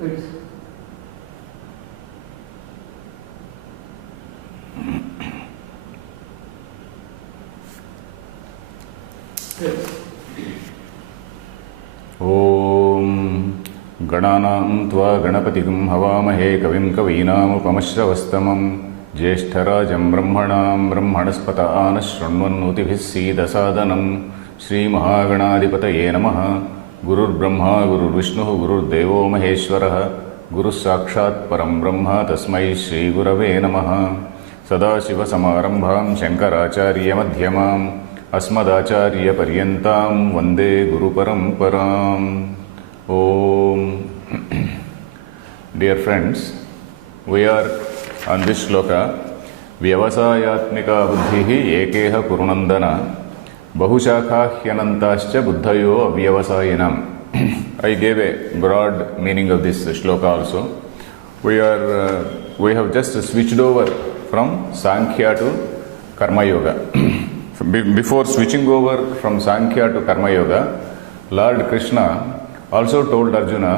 It's ओम गणानां त्वा गणपतिं हवामहे कविं कवीनामुपमश्रवस्तमं ज्येष्ठराजं ब्रह्मणां ब्रह्मणस्पत आनशृण्वन्नोतिभिः सीदसादनं श्रीमहागणाधिपतये नमः। गुरुर्ब्रह्मा गुरुर्विष्णुः गुरुर्देवो महेश्वरः गुरुः साक्षात् परं ब्रह्म तस्मै श्रीगुरवे नमः। सदाशिवसमारम्भां शङ्कराचार्यमध्यमाम् अस्मदाचार्यपर्यन्तां वन्दे गुरुपरम्पराम्। Om. Dear friends, we are on this shloka, Vyavasayatmika buddhihi ekeha kurunandana bahushakha hyanantascha buddhayo avyavasayinam. I gave a broad meaning of this shloka also. We have just switched over from Sankhya to Karma Yoga. Before switching over from Sankhya to Karma Yoga, Lord Krishna also told Arjuna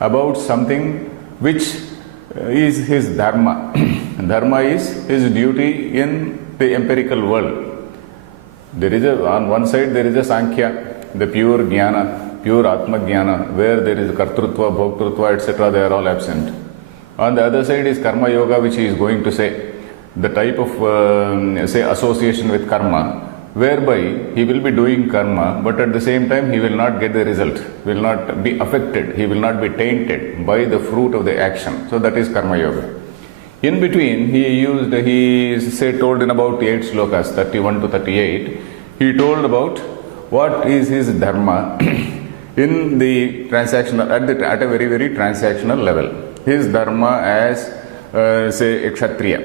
about something which is his dharma. Dharma is his duty in the empirical world. On one side there is a Sankhya, the pure Jnana, pure Atma Jnana, where there is Kartrutva, Bhoktrutva, etc. They are all absent. On the other side is Karma Yoga, which he is going to say, the type of association with karma, whereby he will be doing karma, but at the same time he will not get the result, will not be affected, he will not be tainted by the fruit of the action. So that is Karma Yoga. In between, told in about 8 slokas, 31 to 38, he told about what is his dharma in the transactional, at a very, very transactional level. His dharma as a Kshatriya.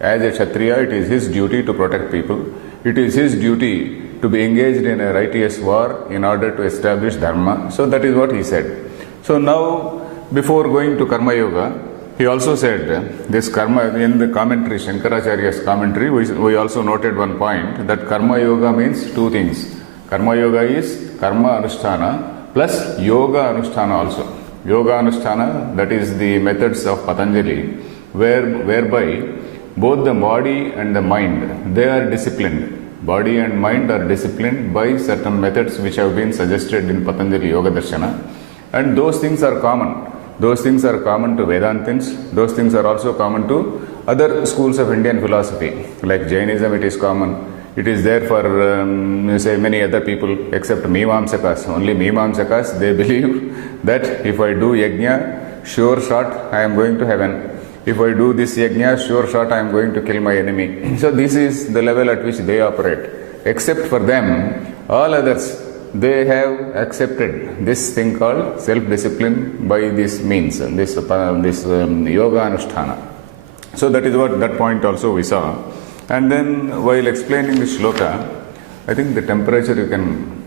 As a Kshatriya, it is his duty to protect people. It is his duty to be engaged in a righteous war in order to establish dharma. So that is what he said. So now, before going to Karma Yoga, he also said this karma, in the commentary, Shankaracharya's commentary, we also noted one point, that Karma Yoga means 2 things. Karma Yoga is Karma Anusthana plus Yoga Anusthana also. Yoga Anusthana, that is the methods of Patanjali, whereby both the body and the mind, they are disciplined. Body and mind are disciplined by certain methods which have been suggested in Patanjali Yoga Darshana. And those things are common. Those things are common to Vedantins. Those things are also common to other schools of Indian philosophy. Like Jainism, it is common. It is there for, many other people except Mimamsakas. Only Mimamsakas, they believe that if I do yajna, sure shot, I am going to heaven. If I do this yajna, sure shot, I am going to kill my enemy. So this is the level at which they operate. Except for them, all others, they have accepted this thing called self-discipline by this means, this yoga anusthana. So that is what that point also we saw. And then while explaining this shloka, I think the temperature you can,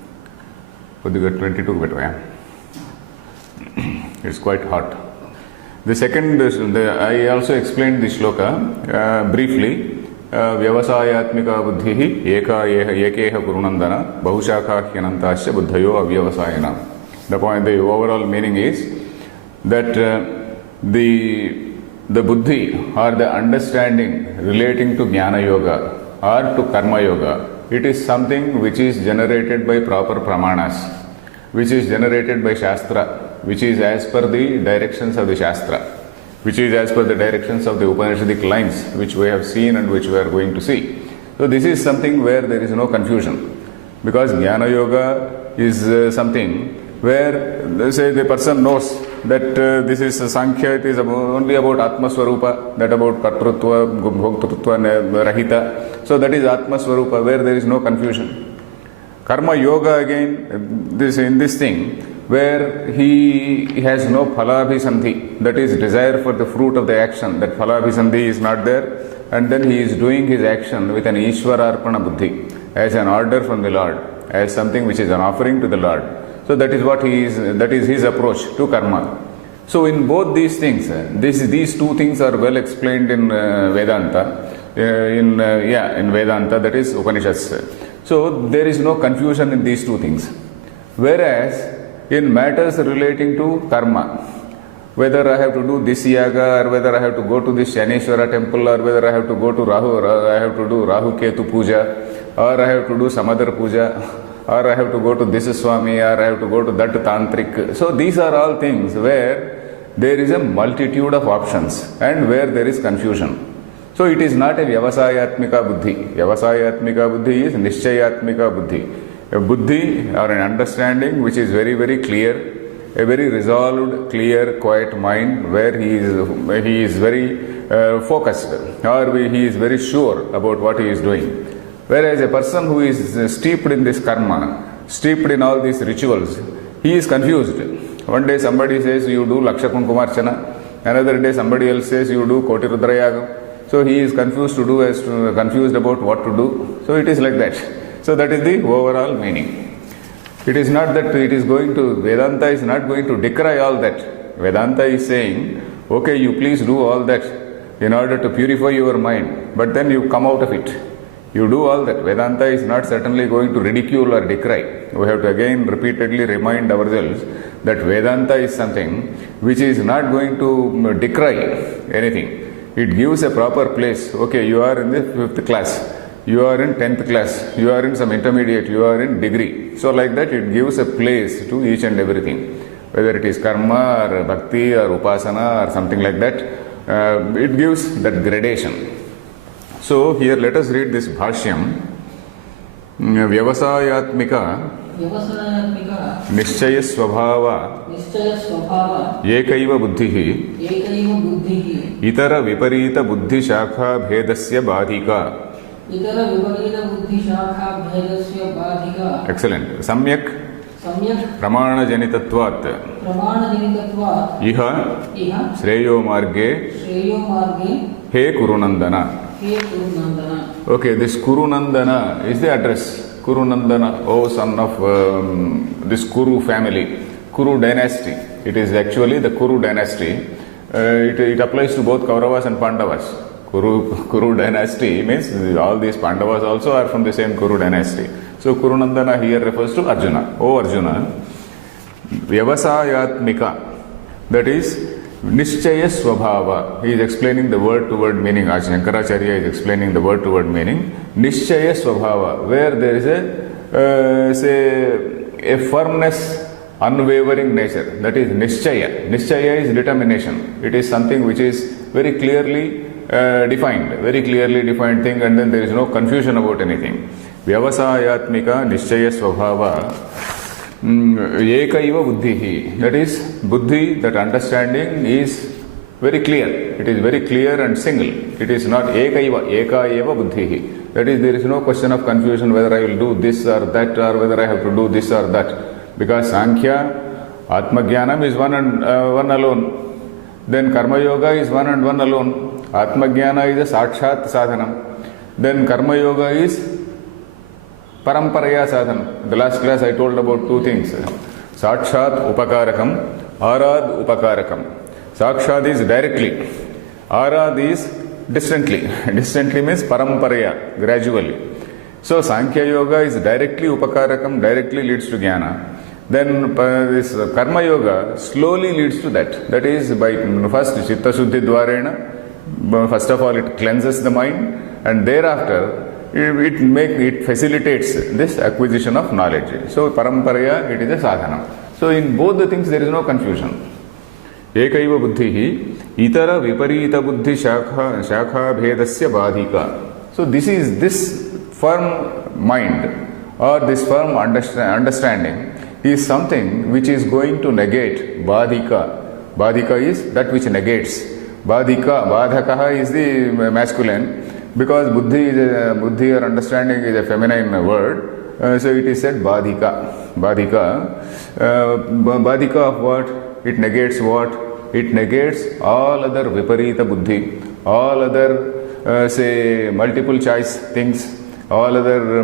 22, it's quite hot. The second, I also explained the shloka briefly. Vyavasayatmika buddhihi ekeha kurunandana bahushakha hyanantasya buddhayo avyavasayana. The overall meaning is that the buddhi or the understanding relating to Jnana Yoga or to Karma Yoga, it is something which is generated by proper pramanas, which is generated by Shastra, which is as per the directions of the Shastra, which is as per the directions of the Upanishadic lines, which we have seen and which we are going to see. So this is something where there is no confusion, because Jnana Yoga is something where, say, the person knows that this is Sankhya, it is only about Atma Swarupa, that about Kartrutva, Bhoktrutva, Rahita. So that is Atma Swarupa, where there is no confusion. Karma Yoga again, in this thing, where he has no phalabhisandhi, that is desire for the fruit of the action, that phalabhisandhi is not there, and then he is doing his action with an Ishwararpana buddhi, as an order from the Lord, as something which is an offering to the Lord. So that is what that is his approach to karma. So in both these things, these 2 things are well explained in Vedanta, in Vedanta, that is Upanishads. So there is no confusion in these 2 things. Whereas in matters relating to karma, whether I have to do this yaga, or whether I have to go to this Shaneshwara temple, or whether I have to go to I have to do Rahu Ketu puja, or I have to do some other puja, or I have to go to this Swami, or I have to go to that Tantric. So these are all things where there is a multitude of options and where there is confusion. So it is not a Vyavasayatmika buddhi. Vyavasayatmika buddhi is Nishchayatmika buddhi. A buddhi or an understanding which is very, very clear, a very resolved, clear, quiet mind where he is very focused, or he is very sure about what he is doing. Whereas a person who is steeped in this karma, steeped in all these rituals, he is confused. One day somebody says you do Laksha Kunkumarchana, another day somebody else says you do Koti Rudrayagam. So he is confused about what to do. So it is like that. So that is the overall meaning. It is not that it is going to, Vedanta is not going to decry all that. Vedanta is saying, okay, you please do all that in order to purify your mind, but then you come out of it. You do all that. Vedanta is not certainly going to ridicule or decry. We have to again repeatedly remind ourselves that Vedanta is something which is not going to decry anything. It gives a proper place. Okay, you are in the 5th class, you are in 10th class, you are in some intermediate, you are in degree. So like that it gives a place to each and everything. Whether it is karma or bhakti or upasana or something like that, it gives that gradation. So here let us read this bhashyam. Vyavasayatmika निश्चय स्वभाव एकैव बुद्धिः इतर विपरीत बुद्धि शाखा भेदस्य बाधिका. Excellent. सम्यक् प्रमाणजनितत्वात् इह श्रेयो मार्गे हे कुरुनंदन. Okay, this Kurunandana is the address. Kurunandana, oh son of this Kuru family, Kuru dynasty. It is actually the Kuru dynasty. It applies to both Kauravas and Pandavas. Kuru dynasty means all these Pandavas also are from the same Kuru dynasty. So Kurunandana here refers to Arjuna. Oh Arjuna, Vyavasayatmika, that is Nishchaya Swabhava. He is explaining the word to word meaning. Shankaracharya is explaining the word to word meaning. Nishchaya Swabhava, where there is a firmness, unwavering nature. That is Nishchaya. Nishchaya is determination. It is something which is very clearly defined thing, and then there is no confusion about anything. Vyavasayatmika Nishchaya Swabhava. Ekaiva buddhihi, that is buddhi, that understanding is very clear. It is very clear and single. It is not ekaiva, eka eva buddhihi. That is, there is no question of confusion whether I will do this or that, or whether I have to do this or that. Because Sankhya, Atmajnanam is one alone. Then Karma Yoga is one and one alone. Atmajnana is a Sakshat Sadhanam. Then Karma Yoga is Paramparaya sadhana. The last class I told about two things. Sakshat upakarakam, arad upakarakam. Sakshat is directly. Arad is distantly. Distantly means paramparaya, gradually. So Sankhya Yoga is directly upakarakam, directly leads to jnana. Then this Karma Yoga slowly leads to that. That is by first Chitta Shuddhi Dvarena. First of all it cleanses the mind, and thereafter it facilitates this acquisition of knowledge. So paramparaya, it is a sadhana. So in both the things there is no confusion. Ekaiva buddhihi itara viparita buddhi shakha bhedasya badhika. So this firm mind or this firm understanding is something which is going to negate badhika. Badhika is that which negates. Badhakaha is the masculine. Because buddhi or understanding is a feminine word, so it is said badhika. Badhika of what? It negates what? It negates all other viparita buddhi, all other multiple choice things, all other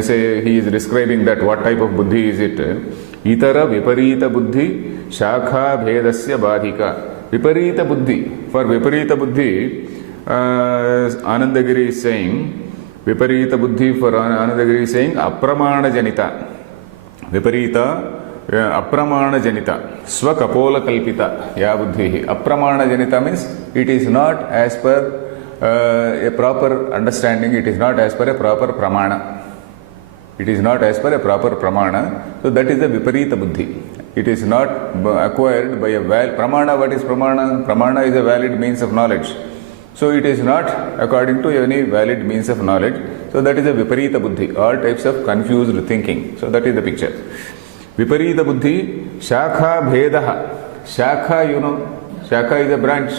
he is describing that what type of buddhi is it. Itara viparita buddhi shakha bhedasya badhika. Viparita buddhi. For viparita buddhi, Anandagiri is saying, Viparita buddhi for Anandagiri is saying, Apramana janita. Viparita Apramana janita, swakapola kalpita, ya buddhi. Apramana janita means it is not as per a proper understanding, it is not as per a proper pramana. It is not as per a proper pramana. So that is the viparita buddhi. It is not acquired by a pramana. What is pramana? Pramana is a valid means of knowledge. So it is not according to any valid means of knowledge. So that is a viparita buddhi, all types of confused thinking. So that is the picture. Viparita buddhi, shakha bhedaha. Shakha, you know, shakha is a branch.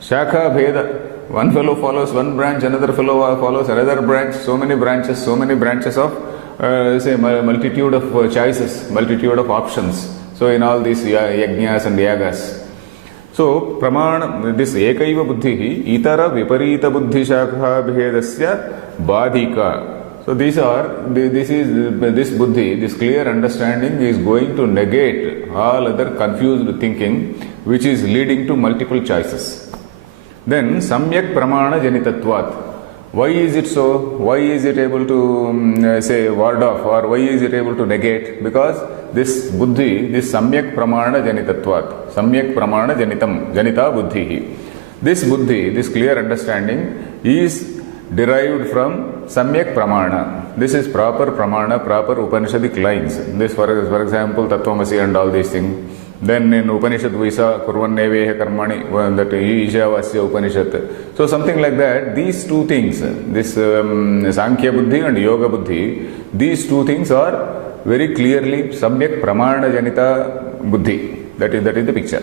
Shakha bheda. One fellow follows one branch, another fellow follows another branch. So many branches of say multitude of choices, multitude of options. So in all these yajnas and yagas. So pramana, this ekaiva buddhi, itara viparita buddhi shakha bhedasya badhika. So this buddhi, this clear understanding is going to negate all other confused thinking, which is leading to multiple choices. Then samyak pramana janitatvat. Why is it so? Why is it able to say ward off, or why is it able to negate? Because this buddhi, this samyak pramana janitatvat, samyak pramana janita buddhi. This buddhi, this clear understanding is derived from samyak pramana. This is proper pramana, proper Upanishadic lines. This for example, Tattvamasi and all these things. Then in Upanishad Visa, Kurvanneveha Karmani, that Ishavasya Upanishad. So something like that, these two things, this Sankhya Buddhi and Yoga Buddhi, these two things are very clearly Samyak Pramana Janita Buddhi. That is the picture.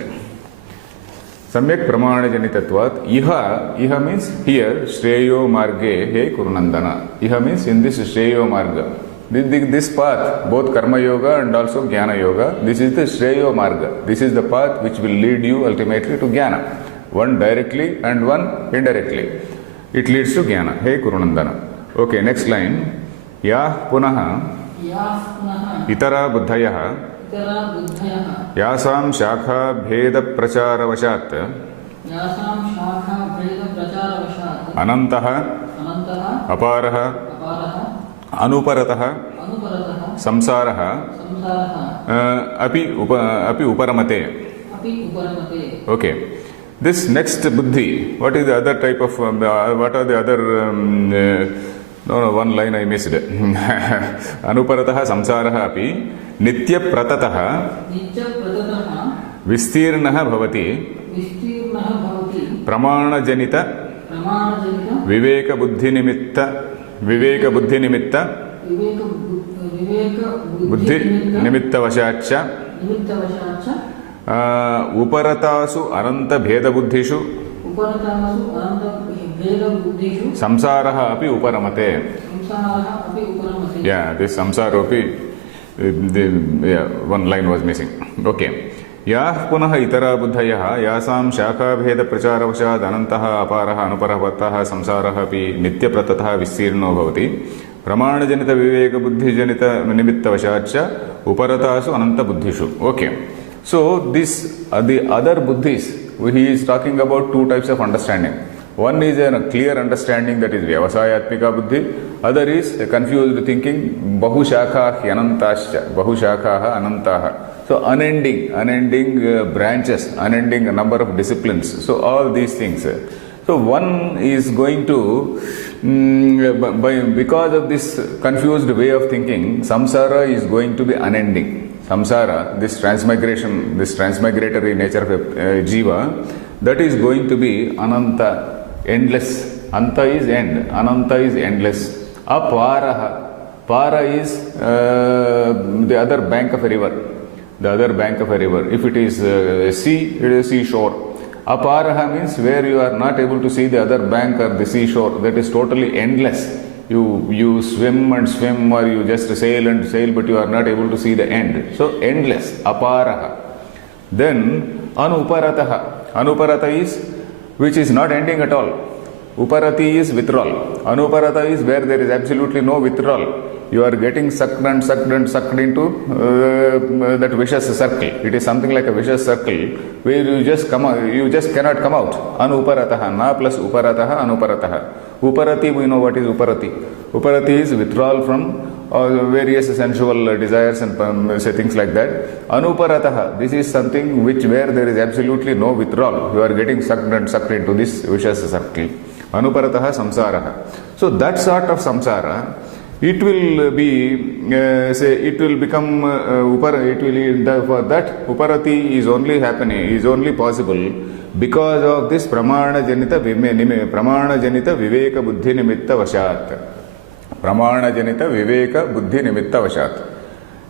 Samyak Pramana Janitatvat, Iha means here, Shreyo Marge, He Kurunandana. Iha means in this Shreyo Marga. This path, both Karma Yoga and also Jnana Yoga, this is the Shreyo Marga. This is the path which will lead you ultimately to Jnana. One directly and one indirectly. It leads to Jnana. Hey Kurunandana. Okay, next line. Yah punaha itara buddhayaha yasam shakha bheda pracharavashat anantaha aparaha anuparatah samsarah api uparamate. Okay. This next buddhi, what is the other type of, what are the other, one line I missed. Anuparatah samsarah api nitya pratatah vistirnaha bhavati pramana janita viveka buddhi nimitta buddhi nimitta vashacha uparatasu ananta bheda buddhishu samsaraha api uparamate. Yeah, this samsara api, one line was missing. Okay. Yah punaha itara buddhayaha yasam shakha bheda pracharavashad anantaha aparaha anuparavataha samsaraha api nitya pratatah vistirno bhavati pramana janita viveka buddhi janita nimitta vashacha uparatasu ananta buddhishu. Okay. So this the other buddhis, he is talking about two types of understanding. One is a clear understanding, that is Vyavasayatmika buddhi. Other is a confused thinking, Bahushakha Hyanantascha, Bahushakha Anantaha. So unending branches, unending number of disciplines. So all these things. So one is going to, because of this confused way of thinking, samsara is going to be unending. Samsara, this transmigration, this transmigratory nature of a jiva, that is going to be ananta, endless. Anta is end, ananta is endless. Aparaha, para is the other bank of a river. The other bank of a river. If it is a sea, it is seashore. Aparaha means where you are not able to see the other bank or the seashore. That is totally endless. You swim and swim, or you just sail and sail, but you are not able to see the end. So endless, aparaha. Then anuparataha. Anuparata is which is not ending at all. Uparati is withdrawal. Anuparata is where there is absolutely no withdrawal. You are getting sucked and sucked and sucked into that vicious circle. It is something like a vicious circle where you just cannot come out. Anuparataha, na plus uparataha, anuparataha. Uparati, we know what is uparati. Uparati is withdrawal from or various sensual desires and say things like that. Anuparataha, this is something where there is absolutely no withdrawal. You are getting sucked into this vicious circle. Anuparataha samsaraha. So that sort of samsara, it will be, it will become, for that uparati is only happening, is only possible because of this pramana janita viveka buddhi nimitta vashat. Pramana janita viveka buddhi nimitta vashat.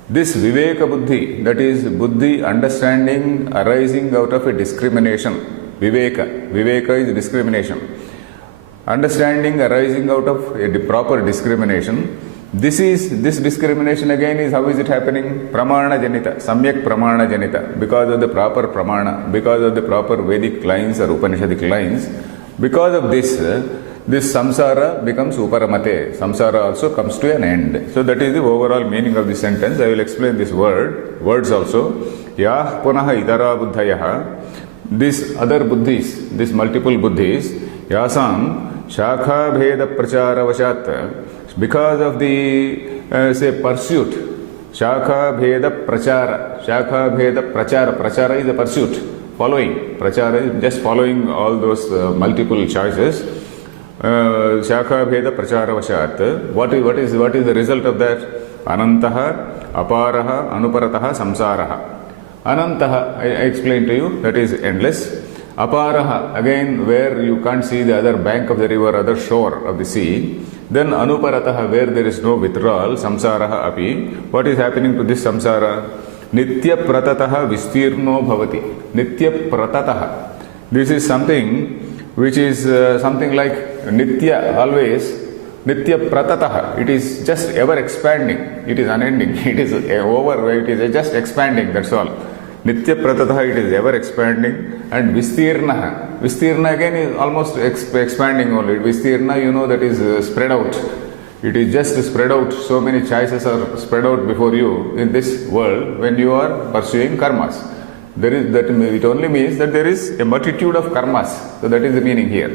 This viveka buddhi, that is buddhi understanding arising out of a discrimination. Viveka is discrimination. Understanding arising out of a proper discrimination. This discrimination again is, how is it happening? Pramana janita, samyak pramana janita, because of the proper pramana, because of the proper Vedic lines or Upanishadic lines. Because of this samsara becomes uparamate. Samsara also comes to an end. So that is the overall meaning of this sentence. I will explain this words also. Yah punaha idara buddhayaha. These other buddhis, these multiple buddhis, yasam shakha bheda prachara vashat, because of the pursuit. Shakha bheda prachara is the pursuit, following. Prachara is just following all those multiple choices. Shakha bheda prachara vashat. What is the result of that? Anantaha, aparaha, anuparataha, samsaraha. Anantaha, I explained to you, that is endless. Aparaha, again where you can't see the other bank of the river, other shore of the sea. Then anuparataha, where there is no withdrawal, samsaraha api. What is happening to this samsara? Nitya pratataha vistirno bhavati. Nitya pratataha. This is something which is something like nitya, always. Nitya pratataha. It is just ever expanding. It is unending. It is over. It is just expanding. That's all. Nitya pratataha, it is ever expanding. And vistirnaha. Vistirna again is almost expanding only. Vistirna, you know, that is spread out. It is just spread out. So many choices are spread out before you in this world when you are pursuing karmas. It only means that there is a multitude of karmas. So that is the meaning here.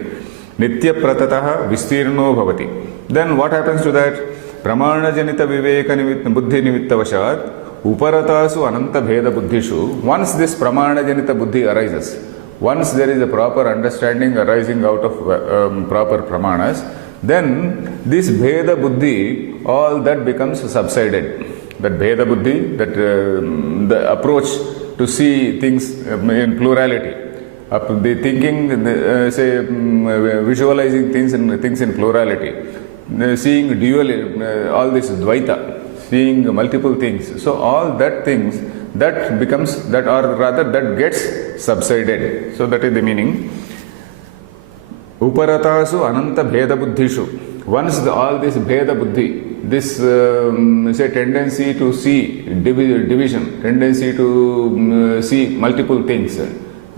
Nitya pratataha vistirno bhavati. Then what happens to that? Pramana janita viveka buddhi nimitta vashat. Uparatasu ananta bheda buddhishu. Once this pramana janita buddhi arises, once there is a proper understanding arising out of proper pramanas, then this bheda buddhi, all that becomes subsided. That bheda buddhi, that the approach to see things in plurality, the thinking, visualizing things in plurality, seeing dual, all this dvaita, seeing multiple things. So all that things, that becomes, that gets subsided. So that is the meaning. Uparatasu ananta bheda buddhishu. Once all this bheda buddhi, this tendency to see division, tendency to see multiple things,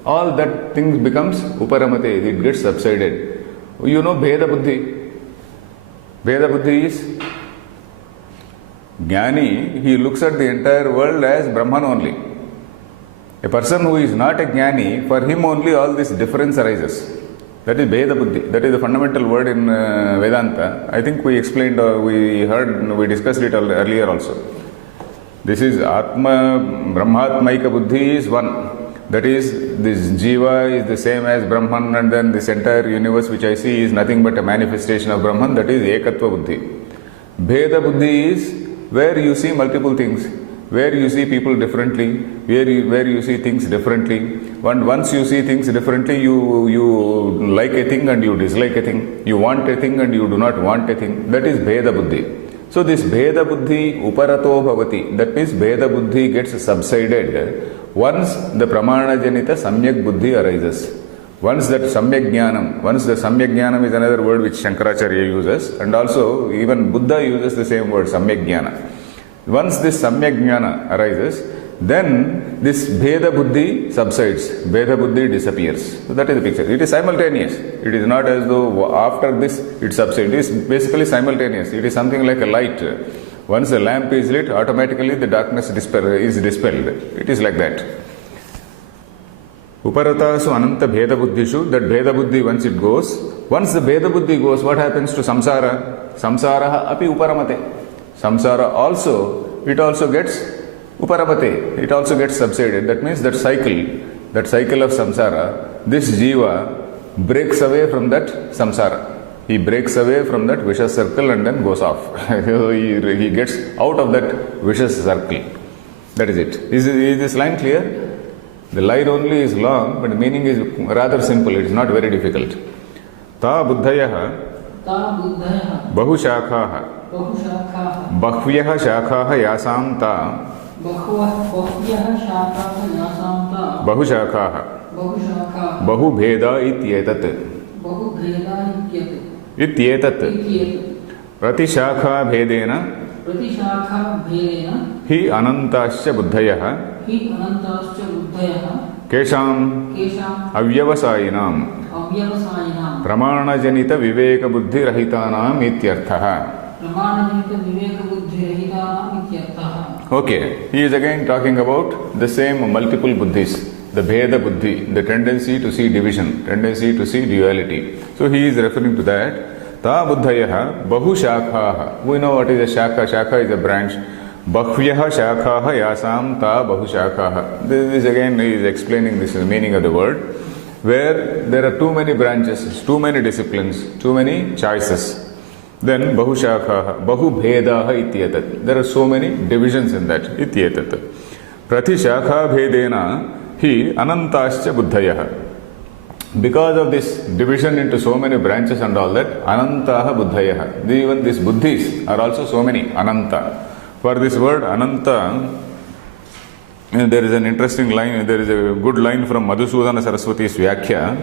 all that things becomes uparamate, it gets subsided. You know bheda buddhi. Bheda buddhi is Jnani, he looks at the entire world as Brahman only. A person who is not a Jnani, for him only all this difference arises. That is Bheda Buddhi. That is the fundamental word in Vedanta. I think we explained, we discussed it earlier also. This is Atma, Brahmatmaika Buddhi is one. That is, this Jiva is the same as Brahman, and then this entire universe which I see is nothing but a manifestation of Brahman. That is Ekatva Buddhi. Bheda Buddhi is where you see multiple things, where you see people differently, where you see things differently. Once you see things differently, you like a thing and you dislike a thing. You want a thing and you do not want a thing. That is Bheda Buddhi. So this Bheda Buddhi uparato bhavati, that means Bheda Buddhi gets subsided once the Pramana Janita Samyak Buddhi arises. Once that Samyak Jnanam, once the Samyak Jnanam is another word which Shankaracharya uses, and also even Buddha uses the same word, Samyak Jnana. Once this Samyak Jnana arises, then this Bheda Buddhi subsides, Bheda Buddhi disappears. So that is the picture. It is simultaneous. It is not as though after this it subsides. It is basically simultaneous. It is something like a light. Once the lamp is lit, automatically the darkness is dispelled. It is like that. Uparatasu ananta bheda buddhishu, that bheda buddhi once it goes, once the bheda buddhi goes, what happens to samsara? Samsaraha api uparamate. samsara also, it also gets uparapate, it also gets subsided. That means that cycle of samsara, this jiva breaks away from that samsara. He breaks away from that vicious circle and then goes off. He gets out of that vicious circle. That is it. Is this line clear? The line only is long, but the meaning is rather simple. It is not very difficult. Ta buddhayah bahushakhah bahvyah shakhah yasam ta bahushakhah bahubheda ityetat pratishakhah bhedena hi anantasya buddhayah kesham avyavasayinam pramanajanita viveka buddhi rahitanam ityarthah. Okay, he is again talking about the same multiple buddhis, the Bheda Buddhi, the tendency to see division, tendency to see duality. So he is referring to that. Ta buddhayah bahu shakhaha. We know what is a shakha. Shakha is a branch. Bahvyah shakhaha yasam ta bahu shakhaha. This again is explaining this is the meaning of the word, where there are too many branches, too many disciplines, too many choices. Then bahu shakhaha, bahu bhedaha ityetat. There are so many divisions in that. Ityetat. Prati shakha bhedena hi anantascha buddhayah. Because of this division into so many branches and all that, anantaha buddhayah. Even these buddhis are also so many, ananta. For this word ananta, there is an interesting line, there is a good line from Madhusudana Saraswati's Vyakhya.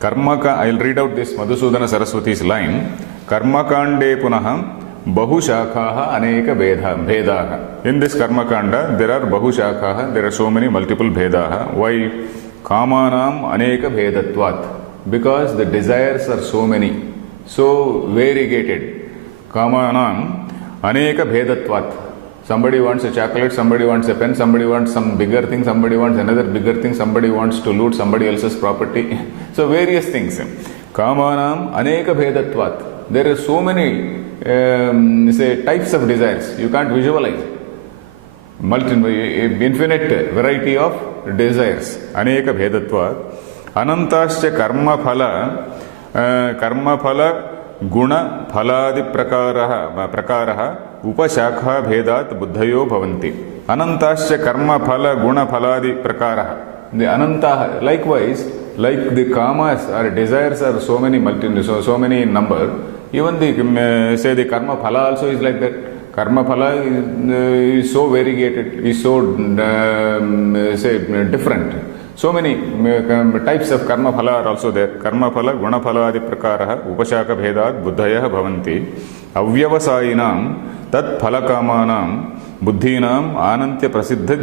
Karmaka, I'll read out this Madhusudana Saraswati's line. Karmakande punaha bahu shakhaha aneka bhedaha. In this Karmakanda, there are bahu shakhaha, there are so many multiple bhedaha. Why? Kamanam aneka bhedatvat. Because the desires are so many, so variegated. Kamanam aneka bhedatvat. Somebody wants a chocolate, somebody wants a pen, somebody wants some bigger thing, somebody wants another bigger thing, somebody wants to loot somebody else's property. So various things. Kamanam aneka bhedatvat. There are so many types of desires. You can't visualize. Infinite variety of desires. Aneka bhedatvat. Anantascha karma phala guna phaladi prakaraha upashakha bhedat buddhayo bhavanti. Anantascha karma phala guna phaladi prakaraha. The ananta, likewise, like the kamas or desires are so many so many in number. Even the the karma phala also is like that. Karma phala is so variegated, is so different. So many types of karma phala are also there. Karma phala, guna phala adi prakaraha, upashaka bhedat, buddhayah bhavanti, avyavasayinam, tat phala kamanam, buddhinam, anantya prasiddha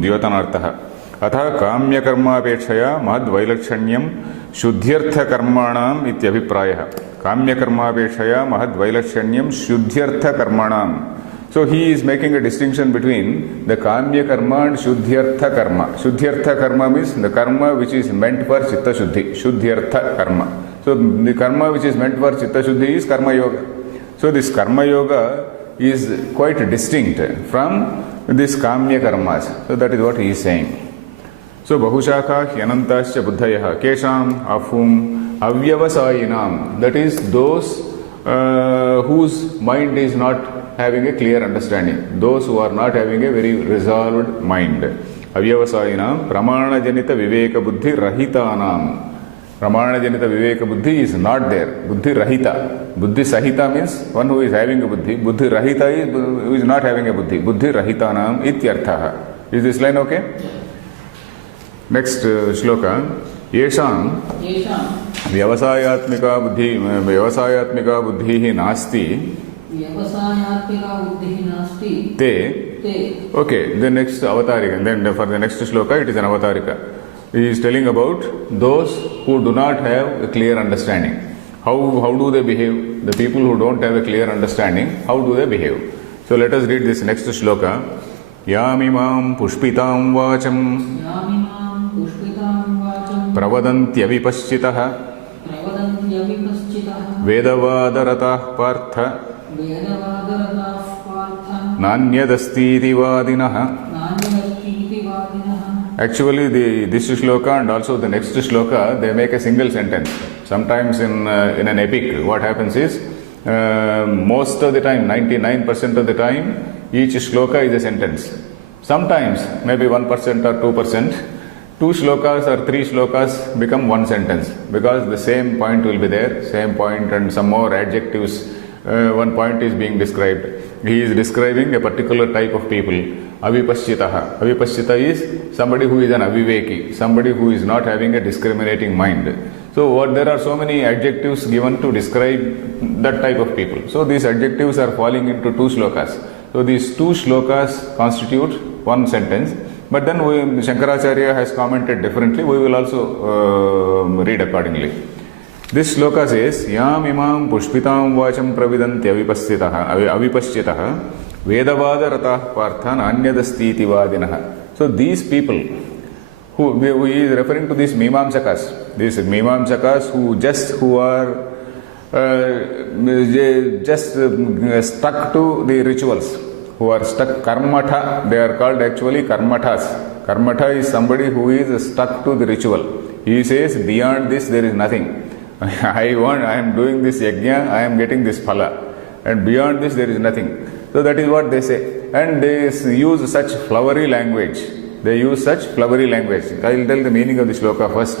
dyotanartaha. Atha kamya karma apekshaya mahad vailakshanyam shuddhyartha karmanam ityabhiprayah. Kamya karma apekshaya mahad vailakshanyam shuddhyartha karmanam. So he is making a distinction between the kamya karma and shuddhyartha karma. Shuddhyartha karma means the karma which is meant for chitta shuddhi. Shuddhyartha karma. So the karma which is meant for chitta shuddhi is karma yoga. So this karma yoga is quite distinct from this kamya karmas. So that is what he is saying. So bahushakha hyanantascha buddhayah kesham of whom avyavasayinam, that is those whose mind is not having a clear understanding, those who are not having a very resolved mind. Avyavasayinam pramana janita viveka buddhi rahitanam. Pramana janita viveka buddhi is not there. Buddhi rahita. Buddhi sahita means one who is having a buddhi. Buddhi rahita is who is not having a buddhi. Buddhi rahitanam ityarthaha. Is this line okay? Next shloka. Yesham vyavasayatmika buddhi nasti te. Okay, the next avatarika. Then for the next shloka, it is an avatarika. He is telling about those who do not have a clear understanding. How do they behave? The people who don't have a clear understanding, how do they behave? So let us read this next shloka. Yamimam pushpitam vacham pravadantyavipaschitah वेदवादरताः Partha नान्यदस्तीति वादिनः. Actually, this shloka and also the next shloka, they make a single sentence. Sometimes in an epic, what happens is, most of the time, 99% of the time, each shloka is a sentence. Sometimes, maybe 1% or 2%, 2 shlokas or 3 shlokas become one sentence, because the same point will be there, same point and some more adjectives. One point is being described. He is describing a particular type of people. Avipashyitaha. Avipashyita is somebody who is an aviveki, somebody who is not having a discriminating mind. So there are so many adjectives given to describe that type of people. So these adjectives are falling into 2 shlokas. So these 2 shlokas constitute one sentence. But then Shankaracharya has commented differently. We will also read accordingly. This shloka says, Yam imam pushpitam vacham pravidanti avipashyitaha vedavada ratah parthan anyadastiti vadinaha. So these people, who he is referring to these Mimamsakas who are just stuck to the rituals, who are stuck karmatha. They are called actually karmathas. Karmatha is somebody who is stuck to the ritual. He says, beyond this there is nothing. I am doing this yajna, I am getting this phala, and beyond this there is nothing. So that is what they say, and they use such flowery language. I will tell the meaning of the shloka first.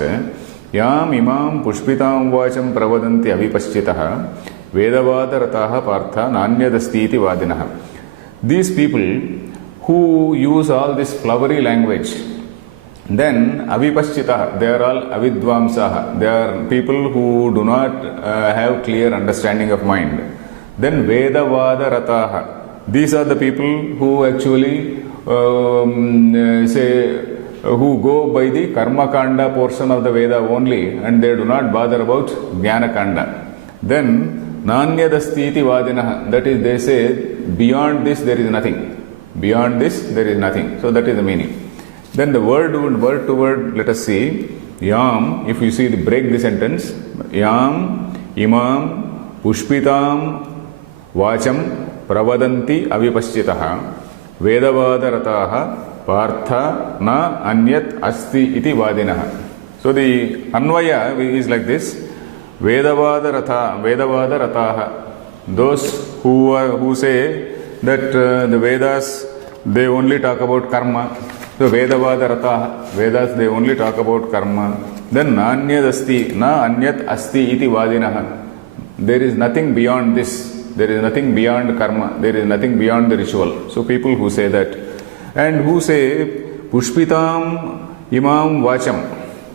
Yam imam pushpitam vacham pravadanti avipashyitaha vedavada rataha partha nanyadastiti vadinaha. These people who use all this flowery language, then avipashyitaha, they are all avidvamsaha. They are people who do not have clear understanding of mind. Then vedavada rataha. These are the people who actually who go by the karma kanda portion of the Veda only, and they do not bother about jnana kanda. Then nanyadastiti vadinaha, that is, they say beyond this there is nothing. Beyond this there is nothing. So that is the meaning. Then the word to word, let us see. Yam, if you see, break the sentence. Yam imam pushpitam vacham pravadanti avipashyitaha vedavada rataha partha na anyat asti iti vadinaha. So the anvaya is like this. Vedavada rataha. Those who say that the Vedas, they only talk about karma. So vedavada rataha, Vedas, they only talk about karma. Then nanyad asti, na anyat asti iti vadinaha. There is nothing beyond this. There is nothing beyond karma. There is nothing beyond the ritual. So people who say that, and who say pushpitam imam vacham.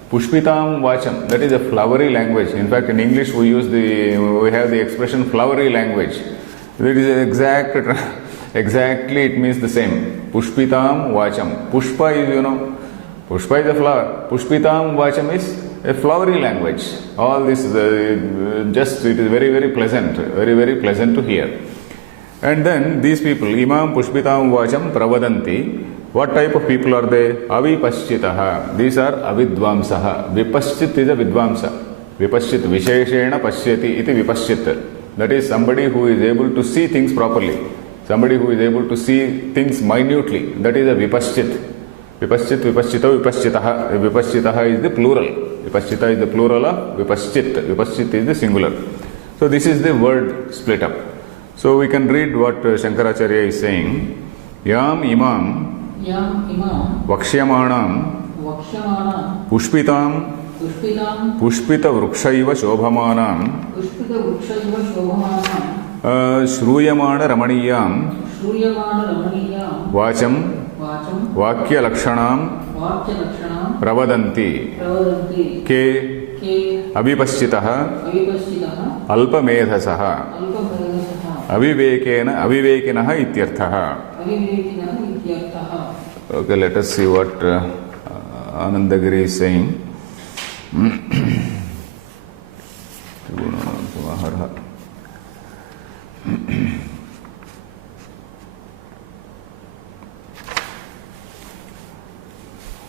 Pushpitam vacham, that is a flowery language. In fact, in English we have the expression flowery language. It is exactly it means the same. Pushpitam vacham. Pushpa is, Pushpa is a flower. Pushpitam vacham is a flowery language. All this it is very, very pleasant. Very, very pleasant to hear. And then these people, imam pushpitam vacham pravadanti. What type of people are they? Avipashyitaha. These are avidvamsaha. Vipashyit is a vidvamsa. Vipashyit visheshena pashyati iti vipashyit. That is somebody who is able to see things properly. Somebody who is able to see things minutely. That is a vipashyit. Vipashyit, vipashyita, vipashyitaha. Vipashyitaha is the plural. Vipashyita is the plural of vipashyit. Vipashyit is the singular. So this is the word split up. So we can read what Shankaracharya is saying. Yam imam Vaksyamanam Pushpitam Pushpita vrukshaiva shobhamanam Shruyamana ramaniyam Vacham Vakya lakshanam Pravadanti Ke Avipashyitaha Alpamedhasaha Avivekinaha ityarthaha. Okay, let us see what Anandagiri is saying.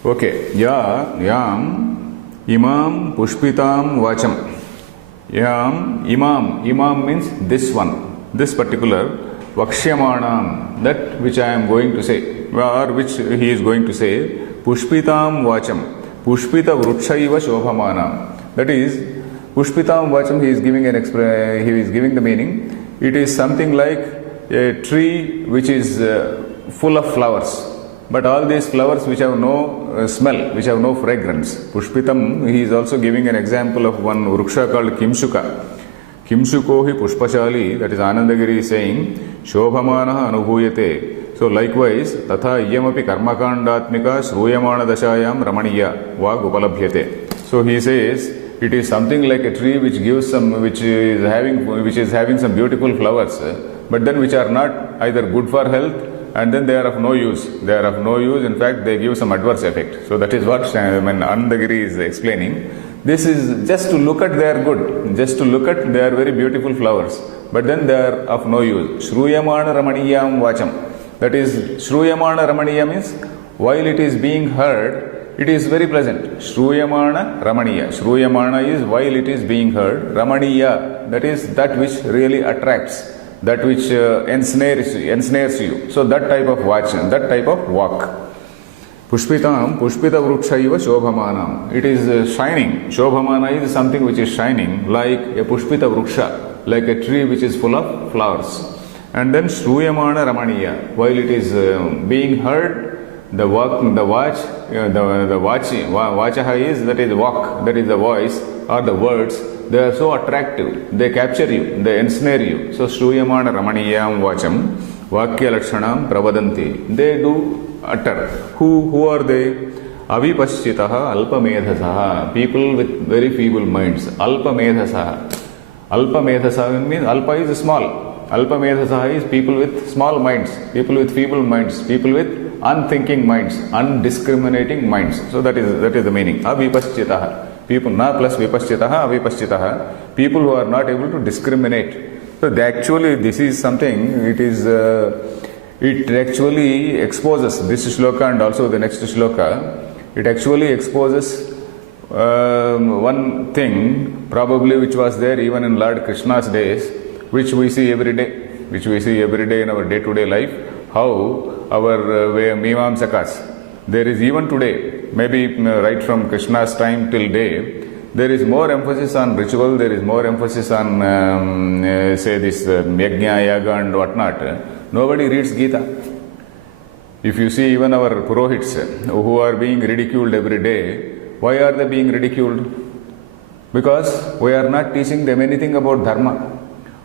Okay, yam imam pushpitam vacham. Imam means this one, this particular Vaksyamanam, that which I am going to say, or which he is going to say, Pushpitam Vacham, Pushpita Vrukshaiva Shobhamanam. That is, Pushpitam Vacham, he is giving the meaning. It is something like a tree which is full of flowers, but all these flowers which have no smell, which have no fragrance. Pushpitam, he is also giving an example of one Vruksha called Kimshuka. Kimshuko hi Pushpashali, that is Anandagiri is saying, Shobhamanaha Anubhuyate. So likewise, Tatha Iyamapi Karmakandatmika Shruyamana Dashayam Ramaniya Vag Upalabhyate. So he says, it is something like a tree which gives some, which is having some beautiful flowers, but then which are not either good for health, and then they are of no use. They are of no use. In fact, they give some adverse effect. So that is what Anandagiri is explaining. This is just to look at they are good, just to look at they are very beautiful flowers, but then they are of no use. Shruyamana Ramaniyam Vacham. That is, Shruyamana Ramaniya means while it is being heard, it is very pleasant. Shruyamana Ramaniya. Shruyamana is while it is being heard. Ramaniya, that is that which really attracts, that which ensnares you. So that type of vacham, that type of walk. Pushpitam, Pushpita Vrukshaiva Shobhamanam. It is shining. Shobhamana is something which is shining like a Pushpita Vruksha, like a tree which is full of flowers. And then Shruyamana Ramaniya. While it is being heard, the vachaha is, that is walk, that is the voice or the words, they are so attractive, they capture you, they ensnare you. So Shruyamana Ramaniyam Vacham, Vakya Lakshanam Pravadanti. They do utter. Who are they? Avipaschitaha Alpamedhasaha. People with very feeble minds. Alpamedhasaha. Alpamedhasaha means Alpa is small. Alpamedhasaha is people with small minds, people with feeble minds, people with unthinking minds, undiscriminating minds. So that is the meaning. Avipaschitaha. People, na plus vipaschitaha, avipaschitaha. People who are not able to discriminate. So they actually, this is something, it actually exposes, this shloka and also the next shloka, it actually exposes one thing, probably which was there even in Lord Krishna's days, which we see every day in our day-to-day life, how our Mimamsakas, there is even today, maybe right from Krishna's time till day, there is more emphasis on ritual, there is more emphasis on, say this Yajna, Yaga and whatnot. Nobody reads Gita. If you see even our Purohits who are being ridiculed every day, why are they being ridiculed? Because we are not teaching them anything about Dharma.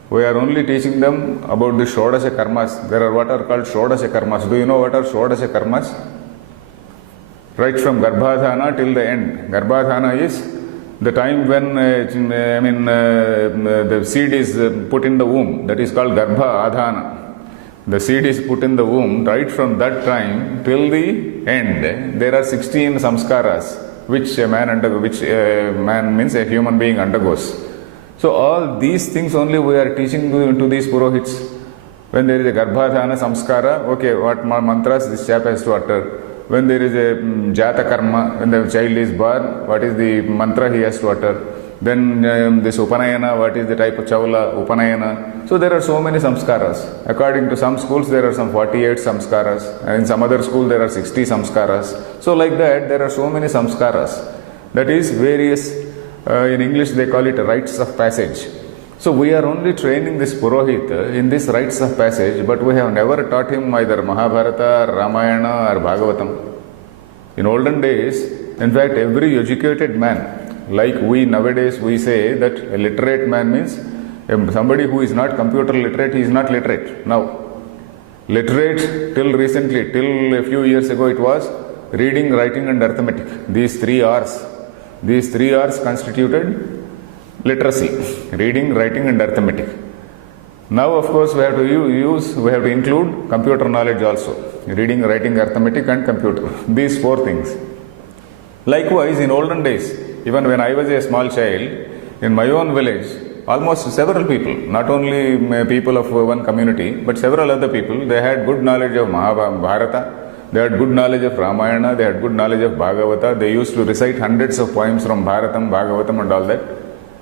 We are only teaching them about the Shodasha Karmas. There are what are called Shodasha Karmas. Do you know what are Shodasha Karmas? Right from Garbhadhana till the end. Garbhadhana is the time when the seed is put in the womb. That is called Garbha Adhana. The seed is put in the womb. Right from that time till the end, there are 16 samskaras which a man means a human being undergoes. So all these things only we are teaching to these Purohits. When there is a Garbhadhana samskara, okay, what mantras this chap has to utter. When there is a Jata Karma, when the child is born, what is the mantra he has to utter. Then this Upanayana, what is the type of Chaula, Upanayana. So there are so many samskaras. According to some schools, there are some 48 samskaras. And in some other school, there are 60 samskaras. So like that, there are so many samskaras. That is various, in English they call it rites of passage. So we are only training this Purohit in this rites of passage, but we have never taught him either Mahabharata, Ramayana or Bhagavatam. In olden days, in fact, every educated man, like we nowadays we say that a literate man means somebody who is not computer literate, he is not literate. Now, literate till recently, till a few years ago it was reading, writing and arithmetic. These three R's constituted literacy, reading, writing and arithmetic. Now of course we have to include computer knowledge also, reading, writing, arithmetic and computer, these four things. Likewise in olden days, even when I was a small child, in my own village, almost several people, not only people of one community, but several other people, they had good knowledge of Mahabharata, they had good knowledge of Ramayana, they had good knowledge of Bhagavata, they used to recite hundreds of poems from Bharatam, Bhagavatam and all that.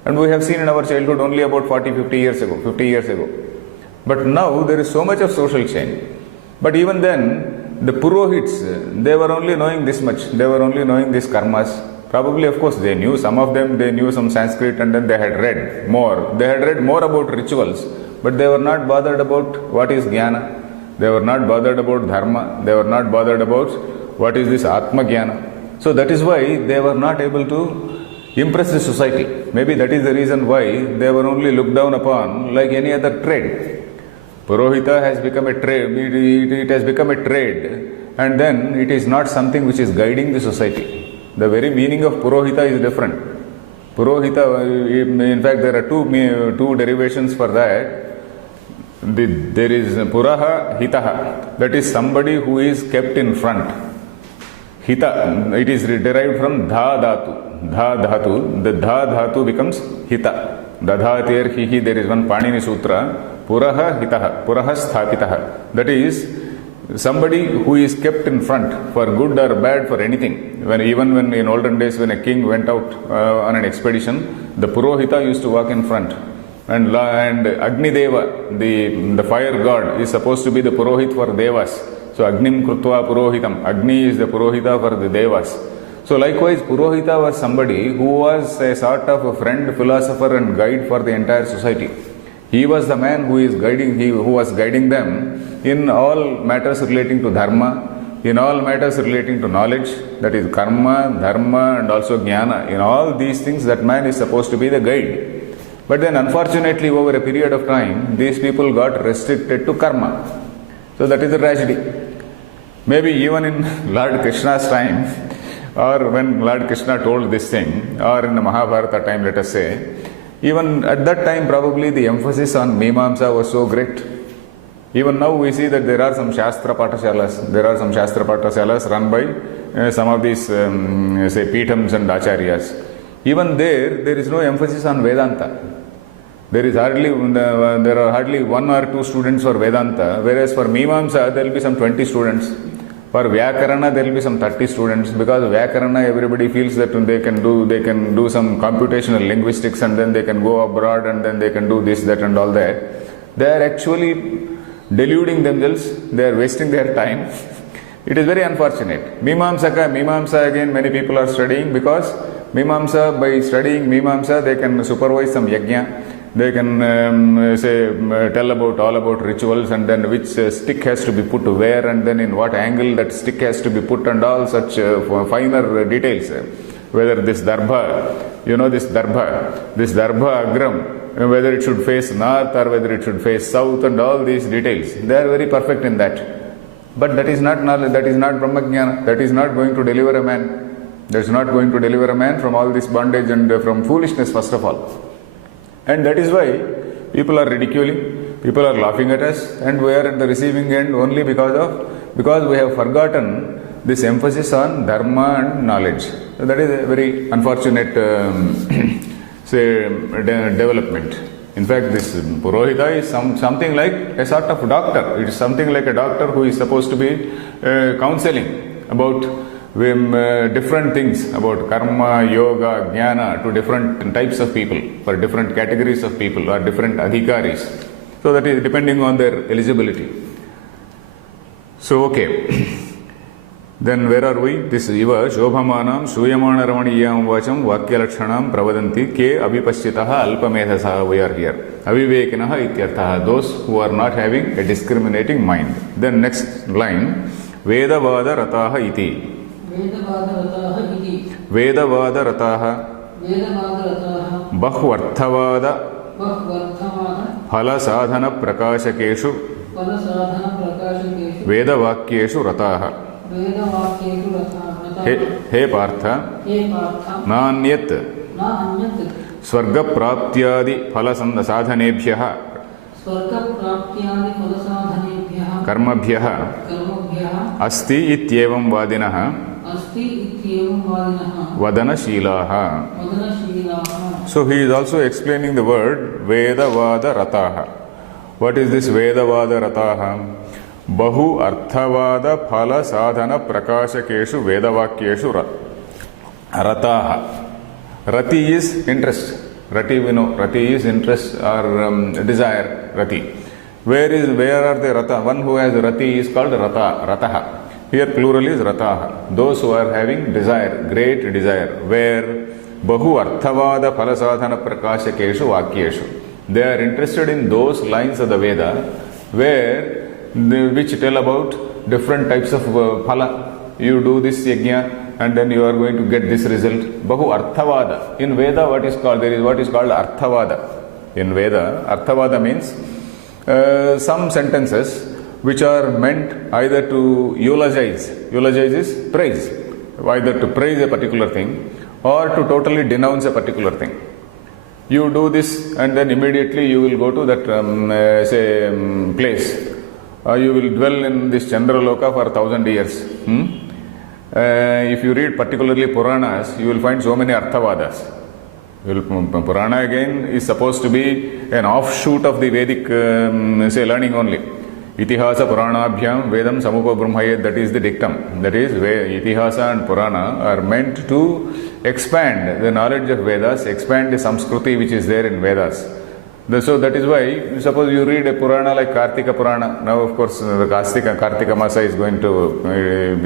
And we have seen in our childhood only about 40, 50 years ago, 50 years ago. But now there is so much of social change. But even then, the Purohits, they were only knowing this much. They were only knowing these karmas. Probably, of course, they knew, some of them, they knew some Sanskrit and then they had read more. They had read more about rituals, but they were not bothered about what is jnana. They were not bothered about dharma. They were not bothered about what is this Atma Jnana. So that is why they were not able to impress the society. Maybe that is the reason why they were only looked down upon like any other trade. Purohita has become a trade, it has become a trade, and then it is not something which is guiding the society. The very meaning of Purohita is different. Purohita, in fact, there are two derivations for that. There is Puraha, Hitaha, that is somebody who is kept in front. Hita, it is derived from Dha Dhatu. Dha Dhatu, the Dha Dhatu becomes Hita. Dadhatir Hihi, there is one Panini Sutra. Puraha Hitaha, Puraha Sthapitaha. That is somebody who is kept in front for good or bad, for anything. Even when in olden days when a king went out on an expedition, the Purohita used to walk in front. And Agni Deva, the fire god, is supposed to be the Purohit for Devas. So Agnim Krutva Purohitam. Agni is the Purohita for the Devas. So likewise, Purohita was somebody who was a sort of a friend, philosopher and guide for the entire society. He was the man who was guiding them in all matters relating to dharma, in all matters relating to knowledge, that is karma, dharma and also jnana. In all these things, that man is supposed to be the guide. But then unfortunately, over a period of time, these people got restricted to karma. So that is a tragedy. Maybe even in Lord Krishna's time, or when Lord Krishna told this thing, or in the Mahabharata time, let us say, even at that time probably the emphasis on Mimamsa was so great. Even now we see that there are some Shastra Patashalas. There are some Shastra Patashalas run by some of these, say, Peetams and Acharyas. Even there is no emphasis on Vedanta. There are hardly 1 or 2 students for Vedanta, whereas for Mimamsa there will be some 20 students. For Vyakarana there will be some 30 students, because Vyakarana everybody feels that they can do some computational linguistics and then they can go abroad and then they can do this, that and all that. They are actually deluding themselves, they are wasting their time. It is very unfortunate. Mimamsa again many people are studying, because Mimamsa, by studying Mimamsa, they can supervise some yajna. They can tell all about rituals, and then which stick has to be put where, and then in what angle that stick has to be put, and all such finer details. Whether this darbha, this darbha agram, whether it should face north or whether it should face south, and all these details. They are very perfect in that. But that is not knowledge, that is not Brahmajnana, that is not going to deliver a man. That is not going to deliver a man from all this bondage and from foolishness, first of all. And that is why people are ridiculing, people are laughing at us, and we are at the receiving end only because we have forgotten this emphasis on dharma and knowledge. So that is a very unfortunate development. In fact, this Purohita is something like a sort of doctor. It is something like a doctor who is supposed to be counseling about different things, about karma, yoga, jnana, to different types of people, for different categories of people or different adhikaris. So that is depending on their eligibility. So okay. Then where are we? This iva shobhamanam suyamana ramaniyam vacham vakyalakshanam pravadanti ke abhipaschitaha alpamedhasaha. We are here. Avivekinaha ityarthaha. Those who are not having a discriminating mind. Then next line, Vedavada rataha iti. Vedavada rataha bahvarthavada phala sadhana prakashakeshu vedavakyeshu rataha. He Partha, Nanyat Swarga Praptyadi Phalasanda Sadhanebhyaha Karmabhyaha Asti Ityevam Vadinaha Vadana Shilaha. So he is also explaining the word Vedavada Rataha. What is this Vedavada Rataha? Bahu Arthavada Phala Sadhana Prakashakeshu Vedavakyeshu Rataha. Rati is interest. Rati we know. Rati is interest or desire. Rati. Where are the rata? One who has rati is called rataha. Here plural is rataha. Those who are having desire, great desire. Where bahu arthavada phalasadhana prakashakeshu vakyeshu. They are interested in those lines of the Veda which tell about different types of phala. You do this yajna and then you are going to get this result. Bahu arthavada. In Veda there is what is called arthavada. In Veda, arthavada means some sentences which are meant either to eulogize. Eulogize is praise. Either to praise a particular thing or to totally denounce a particular thing. You do this and then immediately you will go to that place. You will dwell in this Chandraloka for 1,000 years. If you read particularly Puranas, you will find so many Arthavadas. Purana again is supposed to be an offshoot of the Vedic learning only. Itihasa Puranabhyam Vedam Samupa Brahmayet, that is the dictum. That is, Itihasa and Purana are meant to expand the knowledge of Vedas, expand the Samskriti which is there in Vedas. So that is why, suppose you read a Purana like Kartika Purana. Now of course the Kartika Masa is going to,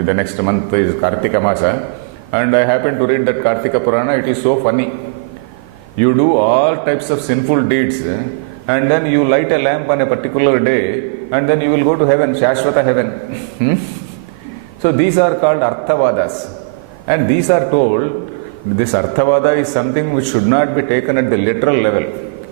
the next month is Kartika Masa. And I happen to read that Kartika Purana, it is so funny. You do all types of sinful deeds and then you light a lamp on a particular day and then you will go to heaven, Shashvata heaven. So these are called Arthavadas. And these are told, this Arthavada is something which should not be taken at the literal level.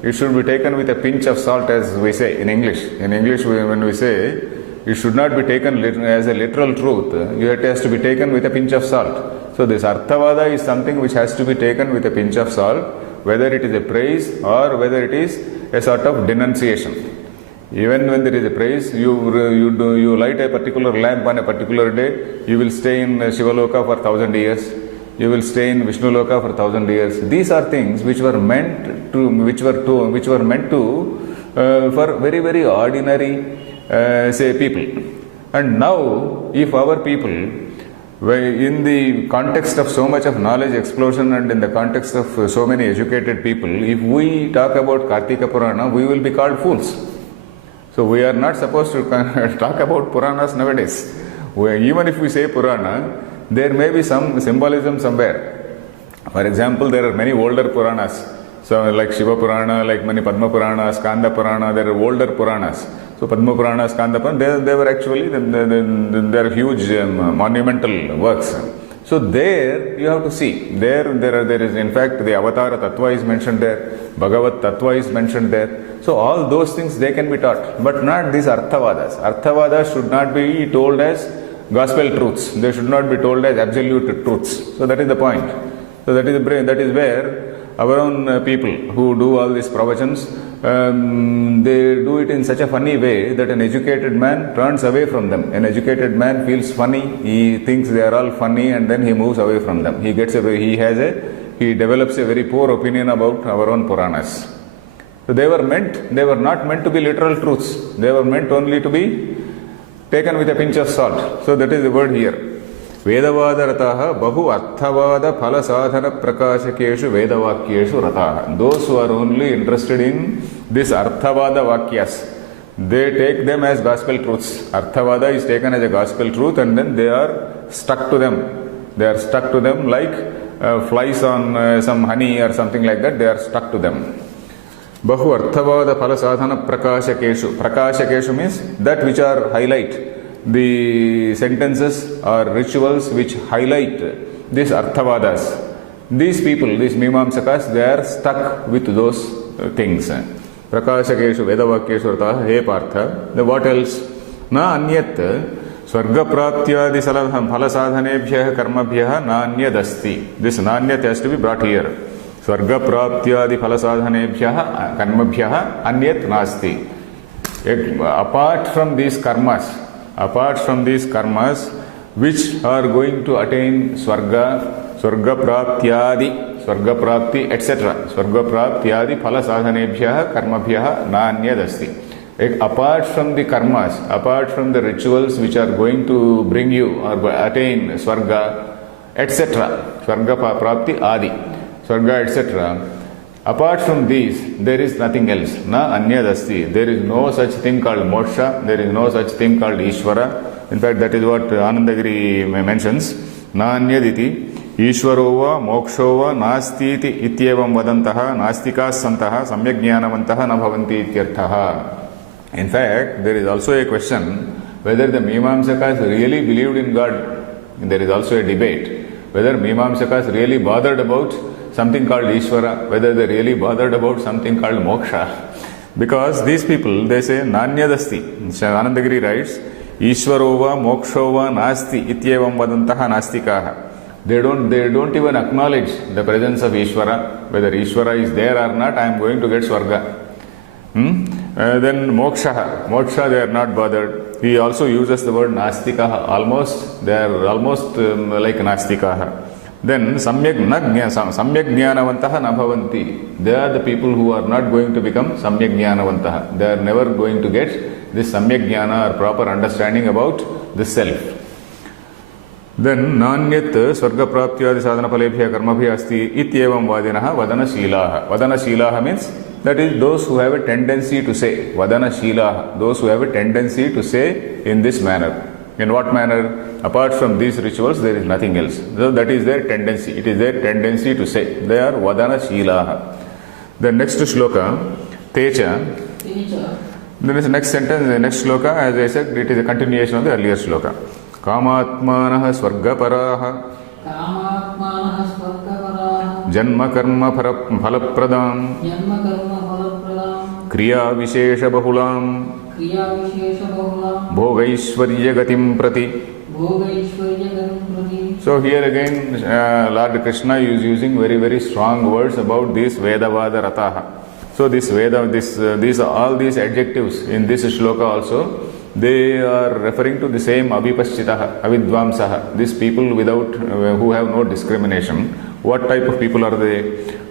It should be taken with a pinch of salt, as we say in English. In English, when we say it should not be taken as a literal truth, it has to be taken with a pinch of salt. So this Arthavada is something which has to be taken with a pinch of salt, whether it is a praise or whether it is a sort of denunciation. Even when there is a praise, you light a particular lamp on a particular day, you will stay in Shivaloka for 1,000 years. You will stay in Vishnu Loka for 1,000 years. These are things which were meant to for very, very ordinary people. And now, if our people, in the context of so much of knowledge explosion and in the context of so many educated people, if we talk about Kartika Purana, we will be called fools. So we are not supposed to talk about Puranas nowadays. Even if we say Purana, there may be some symbolism somewhere. For example, there are many older Puranas. So like Shiva Purana, like many Padma Puranas, Skanda Purana, there are older Puranas. So Padma Purana, Skanda Purana, they were actually, they are huge monumental works. So there you have to see, there is in fact the Avatara Tattva is mentioned there, Bhagavat Tattva is mentioned there. So all those things they can be taught, but not these Arthavadas. Arthavadas should not be told as gospel truths. They should not be told as absolute truths. So that is the point. So that is where our own people who do all these pravachans, they do it in such a funny way that an educated man turns away from them. An educated man feels funny, he thinks they are all funny and then he moves away from them. He develops a very poor opinion about our own Puranas. So they were not meant to be literal truths. They were meant only to be taken with a pinch of salt. So that is the word here. Vedavada rataha bahu arthavada phala sadhana prakashakeshu vedavakyeshu rataha. Those who are only interested in this arthavada vakyas, they take them as gospel truths. Arthavada is taken as a gospel truth and then they are stuck to them. They are stuck to them like flies on some honey or something like that. They are stuck to them. Bahu arthavada phala sadhana prakashakeshu. Prakashakeshu means that which are highlight. The sentences or rituals which highlight these arthavadas. These people, these mimamsakas, they are stuck with those things. Prakashakeshu vedavakyeshu rataha he partha. What else? Na anyat swarga praptyadi phala sadhanebhyah karmabhyah na anyadasti. This na anyat has to be brought here. Swarga praptyadi phala sadhanebhyah karmabhyah anyat nasti. Apart from these karmas which are going to attain swarga prapti, etc. Swarga praptyadi phala sadhanebhyah karmabhyah na anyadasti. Apart from the karmas, apart from the rituals which are going to bring you or attain swarga, etc. Swarga prapti adi, swarga, etc. Apart from these, there is nothing else. Na anyadasti. There is no such thing called moksha. There is no such thing called Ishvara. In fact, that is what Anandagiri mentions. Na anyaditi. Ishvarova mokshova nastiti ityevam vadantaha nastikas santaha samyajnanavantaha na bhavanti ityarthaha. In fact, there is also a question whether the Mimamsakas really believed in God. There is also a debate whether Mimamsakas really bothered about something called Ishvara, whether they really bothered about something called moksha. Because these people, they say, Nanyadasti. Anandagiri writes, Ishvarova mokshova nasti ityevam vadantaha nastikaha. They don't even acknowledge the presence of Ishvara. Whether Ishvara is there or not, I am going to get Swarga. Then moksha they are not bothered. He also uses the word nastikaha. They are almost like nastikaha. Then samyak jnanavantaha na bhavanti. They are the people who are not going to become samyak jnanavantaha. They are never going to get this samyak jnana or proper understanding about the self. Then nanyat swarga praptyadi sadhana palebhya karmabhya asti ityevam vadinaha vadana shilaha. Vadana shilaha means that is those who have a tendency to say. Vadana shilaha. Those who have a tendency to say in this manner. In what manner? Apart from these rituals, there is nothing else. So that is their tendency. It is their tendency to say. They are vadana shilaha. The next shloka, techa. Then is the next sentence, the next shloka, as I said, it is a continuation of the earlier shloka. Kamatmanaha swargaparaha janma karma phalapradam kriya vishesha bahulam bhogaishvarya gatim prati. So here again Lord Krishna is using very, very strong words about this Vedavada Rataha. So this Veda, all these adjectives in this shloka also, they are referring to the same Abhipaschitaha, Avidvamsaha, these people without, who have no discrimination. What type of people are they?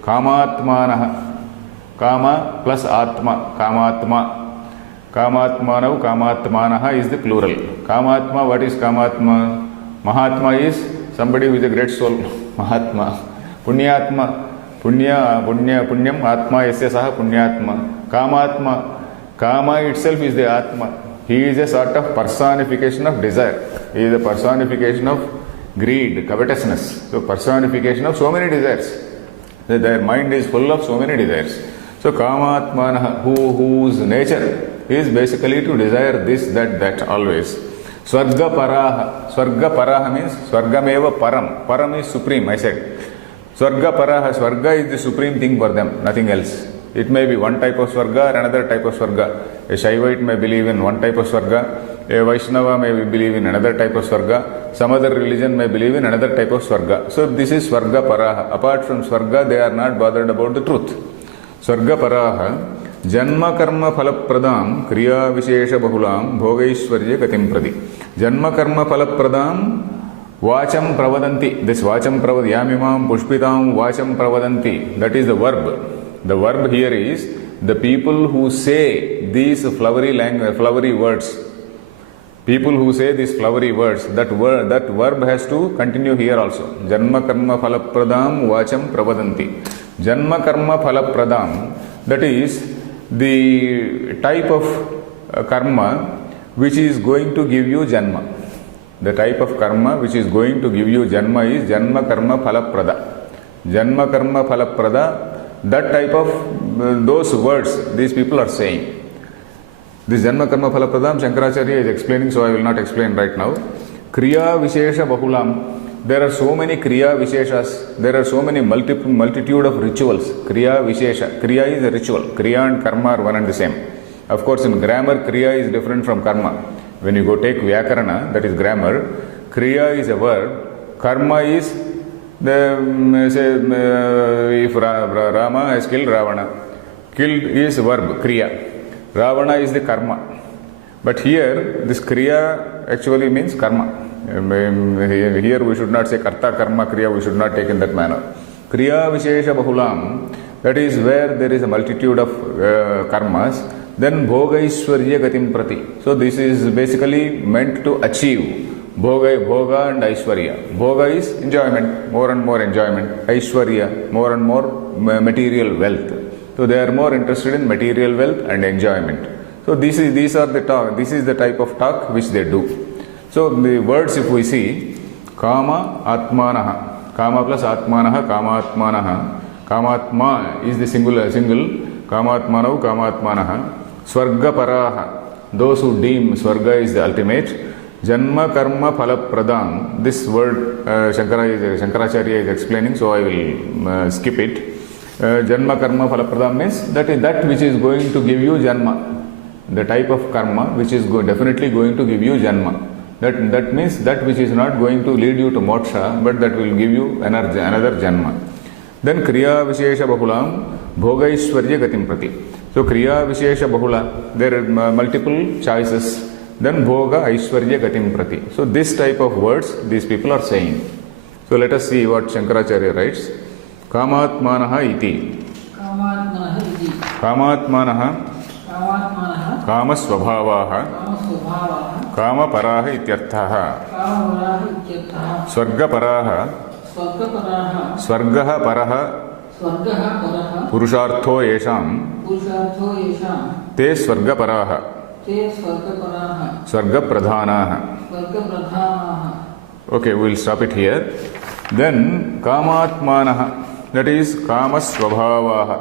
Kamatmanaha. Kama plus Atma. Kamatma. Kamatmanav, Kamatmanaha is the plural. Kamatma, what is Kamatma? Mahatma is somebody with a great soul. Mahatma. Punyatma. Punyam Atma yasya saha Punyatma. Kamatma. Kama itself is the Atma. He is a sort of personification of desire. He is a personification of greed, covetousness. So personification of so many desires. Their mind is full of so many desires. So Kamatmanaha, whose nature is basically to desire this, that always. Swarga paraha. Swarga paraha means Swargameva param. Param is supreme, I said. Swarga paraha. Swarga is the supreme thing for them, nothing else. It may be one type of Swarga or another type of Swarga. A Shaivite may believe in one type of Swarga. A Vaishnava may believe in another type of Swarga. Some other religion may believe in another type of Swarga. So this is Swarga paraha. Apart from Swarga, they are not bothered about the truth. Swarga paraha. Janma karma phalapradam kriya vishesha bahulam bhogaishvarya gatim pradi. Janma karma phalapradam vacham pravadanti. This vacham pravad yamimam pushpitam vacham pravadanti. That is the verb. The verb here is the people who say these flowery words. People who say these flowery words. That verb has to continue here also. Janma karma phalapradam vacham pravadanti. Janma karma phalapradam. That is the type of karma which is going to give you janma. The type of karma which is going to give you janma is janma karma phalaprada. Janma karma phalaprada, that type of those words these people are saying. This janma karma phalapradam Shankaracharya is explaining, so I will not explain right now. Kriya vishesha bahulam. There are so many Kriya Visheshas. There are so many multitude of rituals. Kriya Vishesha. Kriya is a ritual. Kriya and Karma are one and the same. Of course, in grammar, Kriya is different from Karma. When you go take Vyakarana, that is grammar, Kriya is a verb. Karma is if Rama has killed Ravana. Killed is verb, Kriya. Ravana is the Karma. But here, this Kriya actually means Karma. Here we should not say karta karma kriya, we should not take in that manner. Kriya vishesha bahulam, that is where there is a multitude of karmas. Then bhogaishvarya gatim prati. So this is basically meant to achieve Bhoga and Aishwarya. Bhoga is enjoyment, more and more enjoyment. Aishwarya, more and more material wealth. So they are more interested in material wealth and enjoyment. So these are the talk. This is the type of talk which they do. So the words, if we see, Kama Atmanaha, Kama plus Atmanaha, Kama Atmanaha. Kamatma is the single. Kamatmanav, Kamatmanaha. Swarga Paraha, those who deem Swarga is the ultimate. Janma Karma Phalapradam, this word Shankaracharya is explaining, so I will skip it. Janma Karma Phalapradam means that is that which is going to give you Janma. The type of karma which is definitely going to give you Janma. That means that which is not going to lead you to moksha, but that will give you another Janma. Then Kriya Vishesha Bahulam Bhogaishwarya Gatim Prati. So Kriya Vishesha Bahula, there are multiple choices. Then Bhoga Aishwarya Gatim Prati. So this type of words these people are saying. So let us see what Shankaracharya writes. Kamatmanaha iti. Kamatmanaha Kama Swabhavaha Kama Paraha ityarthaha Swarga Paraha Swargaha Paraha Purushartho Yesham Te Swarga Paraha Swarga Pradhanaha. Okay, we will stop it here. Then Kamatmanaha, that is Kama Swabhavaha.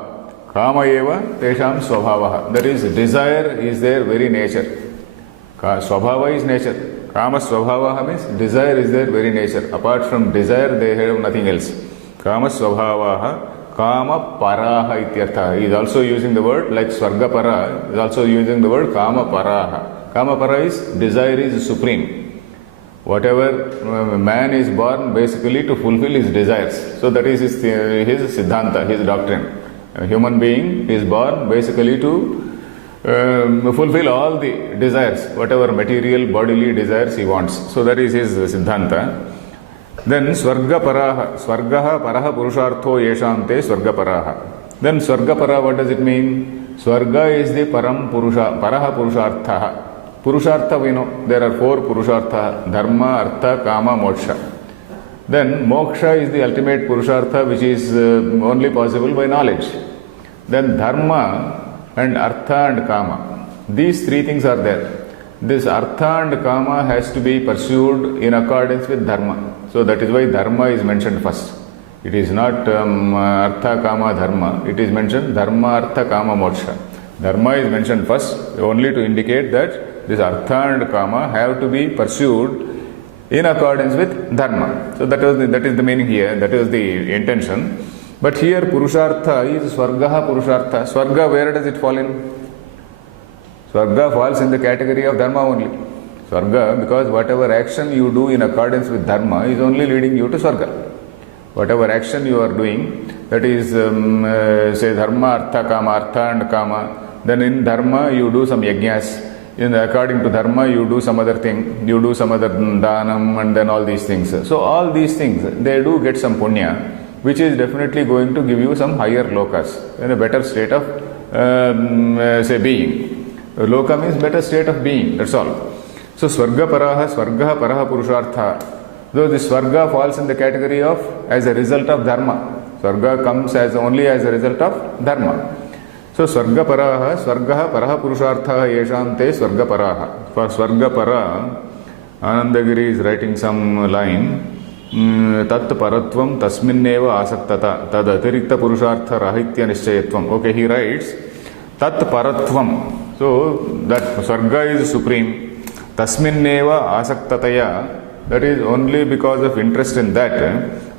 Kama eva tesham swabhavaha. That is, desire is their very nature. Swabhava is nature. Kama swabhavaha means desire is their very nature. Apart from desire, they have nothing else. Kama swabhavaha, Kama paraha ityartha. He is also using the word like Swarga para, is also using the word Kama paraha. Kama para is desire is supreme. Whatever man is born basically to fulfill his desires. So that is his siddhanta, his doctrine. A human being is born basically to fulfill all the desires, whatever material, bodily desires he wants. So that is his siddhanta. Then Swarga Paraha, Swargaha Paraha Purushartho Yesham Te Swarga Paraha. Then Swarga Para, what does it mean? Swarga is the Param Purusha, Paraha Purushartha. Purushartha we know, there are 4 Purushartha, Dharma, Artha, Kama, Moksha. Then moksha is the ultimate purushartha which is only possible by knowledge. Then dharma and artha and kama. These 3 things are there. This artha and kama has to be pursued in accordance with dharma. So that is why dharma is mentioned first. It is not artha, kama, dharma. It is mentioned dharma, artha, kama, moksha. Dharma is mentioned first only to indicate that this artha and kama have to be pursued in accordance with dharma. So that is the meaning here, that is the intention. But here Purushartha is Swargaha Purushartha. Swarga, where does it fall in? Swarga falls in the category of dharma only. Swarga, because whatever action you do in accordance with dharma is only leading you to Swarga. Whatever action you are doing, that is say dharma, artha, kama, artha and kama. Then in dharma you do some yajnas. According to dharma, you do some other thing, you do some other dhanam and then all these things. So all these things, they do get some punya, which is definitely going to give you some higher lokas, in a better state of, say, being. Loka means better state of being, that's all. So Swarga Paraha, Swargaha Paraha Purushartha. Though this Swarga falls in the category of as a result of dharma. Swarga comes only as a result of dharma. So Swarga Paraha, Swargaha Paraha Purushartha Yesham Te Swarga Paraha. For Swarga Para, Anandagiri is writing some line. Tat Paratvam Tasminneva Asaktata Tad Atirikta Purushartha Rahitya Nishchayatvam. Okay, he writes Tat Paratvam. So that Swarga is supreme. Tasminneva Asaktataya. That is only because of interest in that.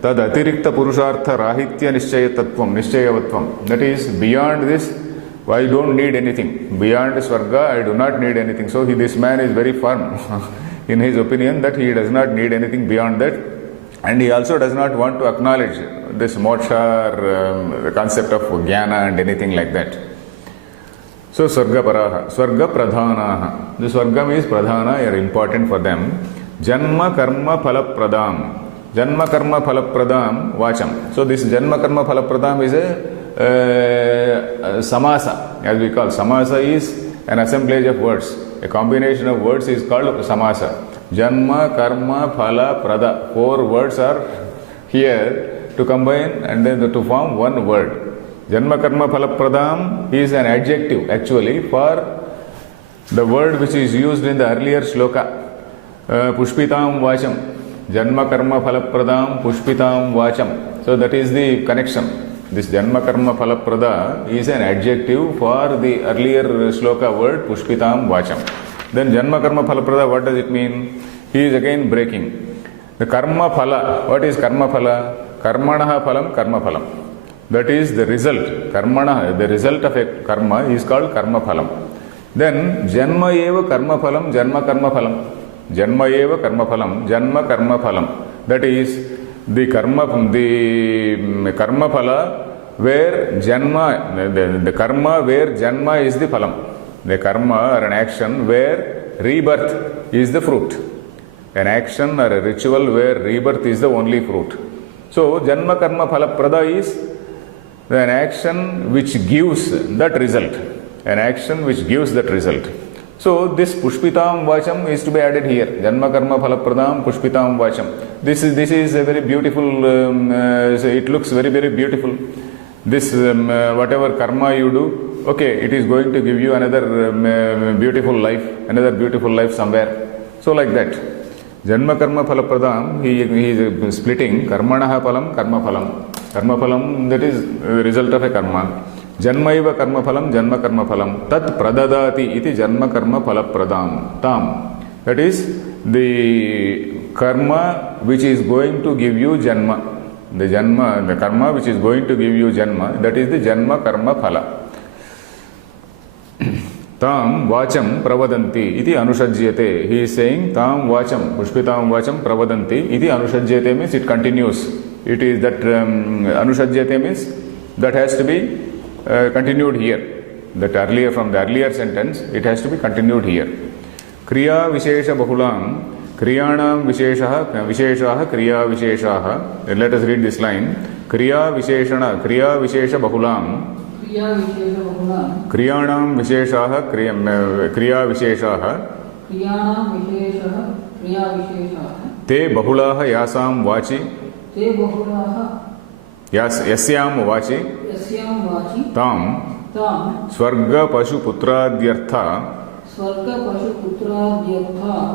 Tad Atirikta Purushartha Rahitya Nishchayavatvam. That is beyond this. I don't need anything. Beyond Swarga, I do not need anything. So this man is very firm in his opinion that he does not need anything beyond that. And he also does not want to acknowledge this moksha or the concept of jnana and anything like that. So Swarga Paraha, Swarga Pradhanaha. The Swarga means Pradhana are important for them. Janma Karma Phalapradam. Janma Karma Phalapradam Vacham. So this Janma Karma Phalapradam is a samasa, as we call. Samasa is an assemblage of words. A combination of words is called samasa. Janma, karma, phala, prada. 4 words are here to combine and then to form one word. Janma, karma, phala, pradam is an adjective actually for the word which is used in the earlier shloka. Pushpitam vacham. Janma, karma, phala, pradam, pushpitam vacham. So that is the connection. This Janma Karma Phalaprada is an adjective for the earlier shloka word Pushpitam Vacham. Then Janma Karma Phalaprada, what does it mean? He is again breaking. The Karma Phala, what is Karma Phala? Karmanaha Phalam, Karma Phalam. That is the result. Karmanaha, the result of a karma is called Karma Phalam. Then Janma Eva Karma Phalam, Janma Karma Phalam. Janma Eva Karma Phalam, Janma Karma Phalam. That is the karma phala where janma, the karma where janma is the phalam. The karma or an action where rebirth is the fruit. An action or a ritual where rebirth is the only fruit. So janma karma phala prada is an action which gives that result. An action which gives that result. So this Pushpitam Vacham is to be added here. Janma Karma Phalapradam Pushpitam Vacham. This is a very beautiful, it looks very, very beautiful. This whatever karma you do, okay, it is going to give you another beautiful life somewhere. So like that. Janma Karma Phalapradam, he is splitting Karmanaha Phalam, Karma Phalam. Karma Phalam, that is the result of a karma. Janmaiva karma phalam, janma karma phalam. Tat pradadati iti janma karma phala pradam. Tam. That is the karma which is going to give you janma. The karma which is going to give you janma, that is the janma karma phala. Tam vacham pravadanti iti anushajyate. He is saying tam vacham, pushpitam vacham pravadanti iti anushajyate means it continues. It is that anushajyate means that has to be continued here. That earlier, from the earlier sentence, it has to be continued here. Kriya Vishesha Bahulam, Kriyanam Visheshaha, Visheshaha, Kriya Visheshaha. Let us read this line. Kriya Visheshana, Kriya Vishesha Bahulam, Kriyanam Visheshaha, Kriya Visheshaha, Te Bahulaha Yasam Vachi, Yasyam Vachi, Tam, Swarga Pashu Putradyartha,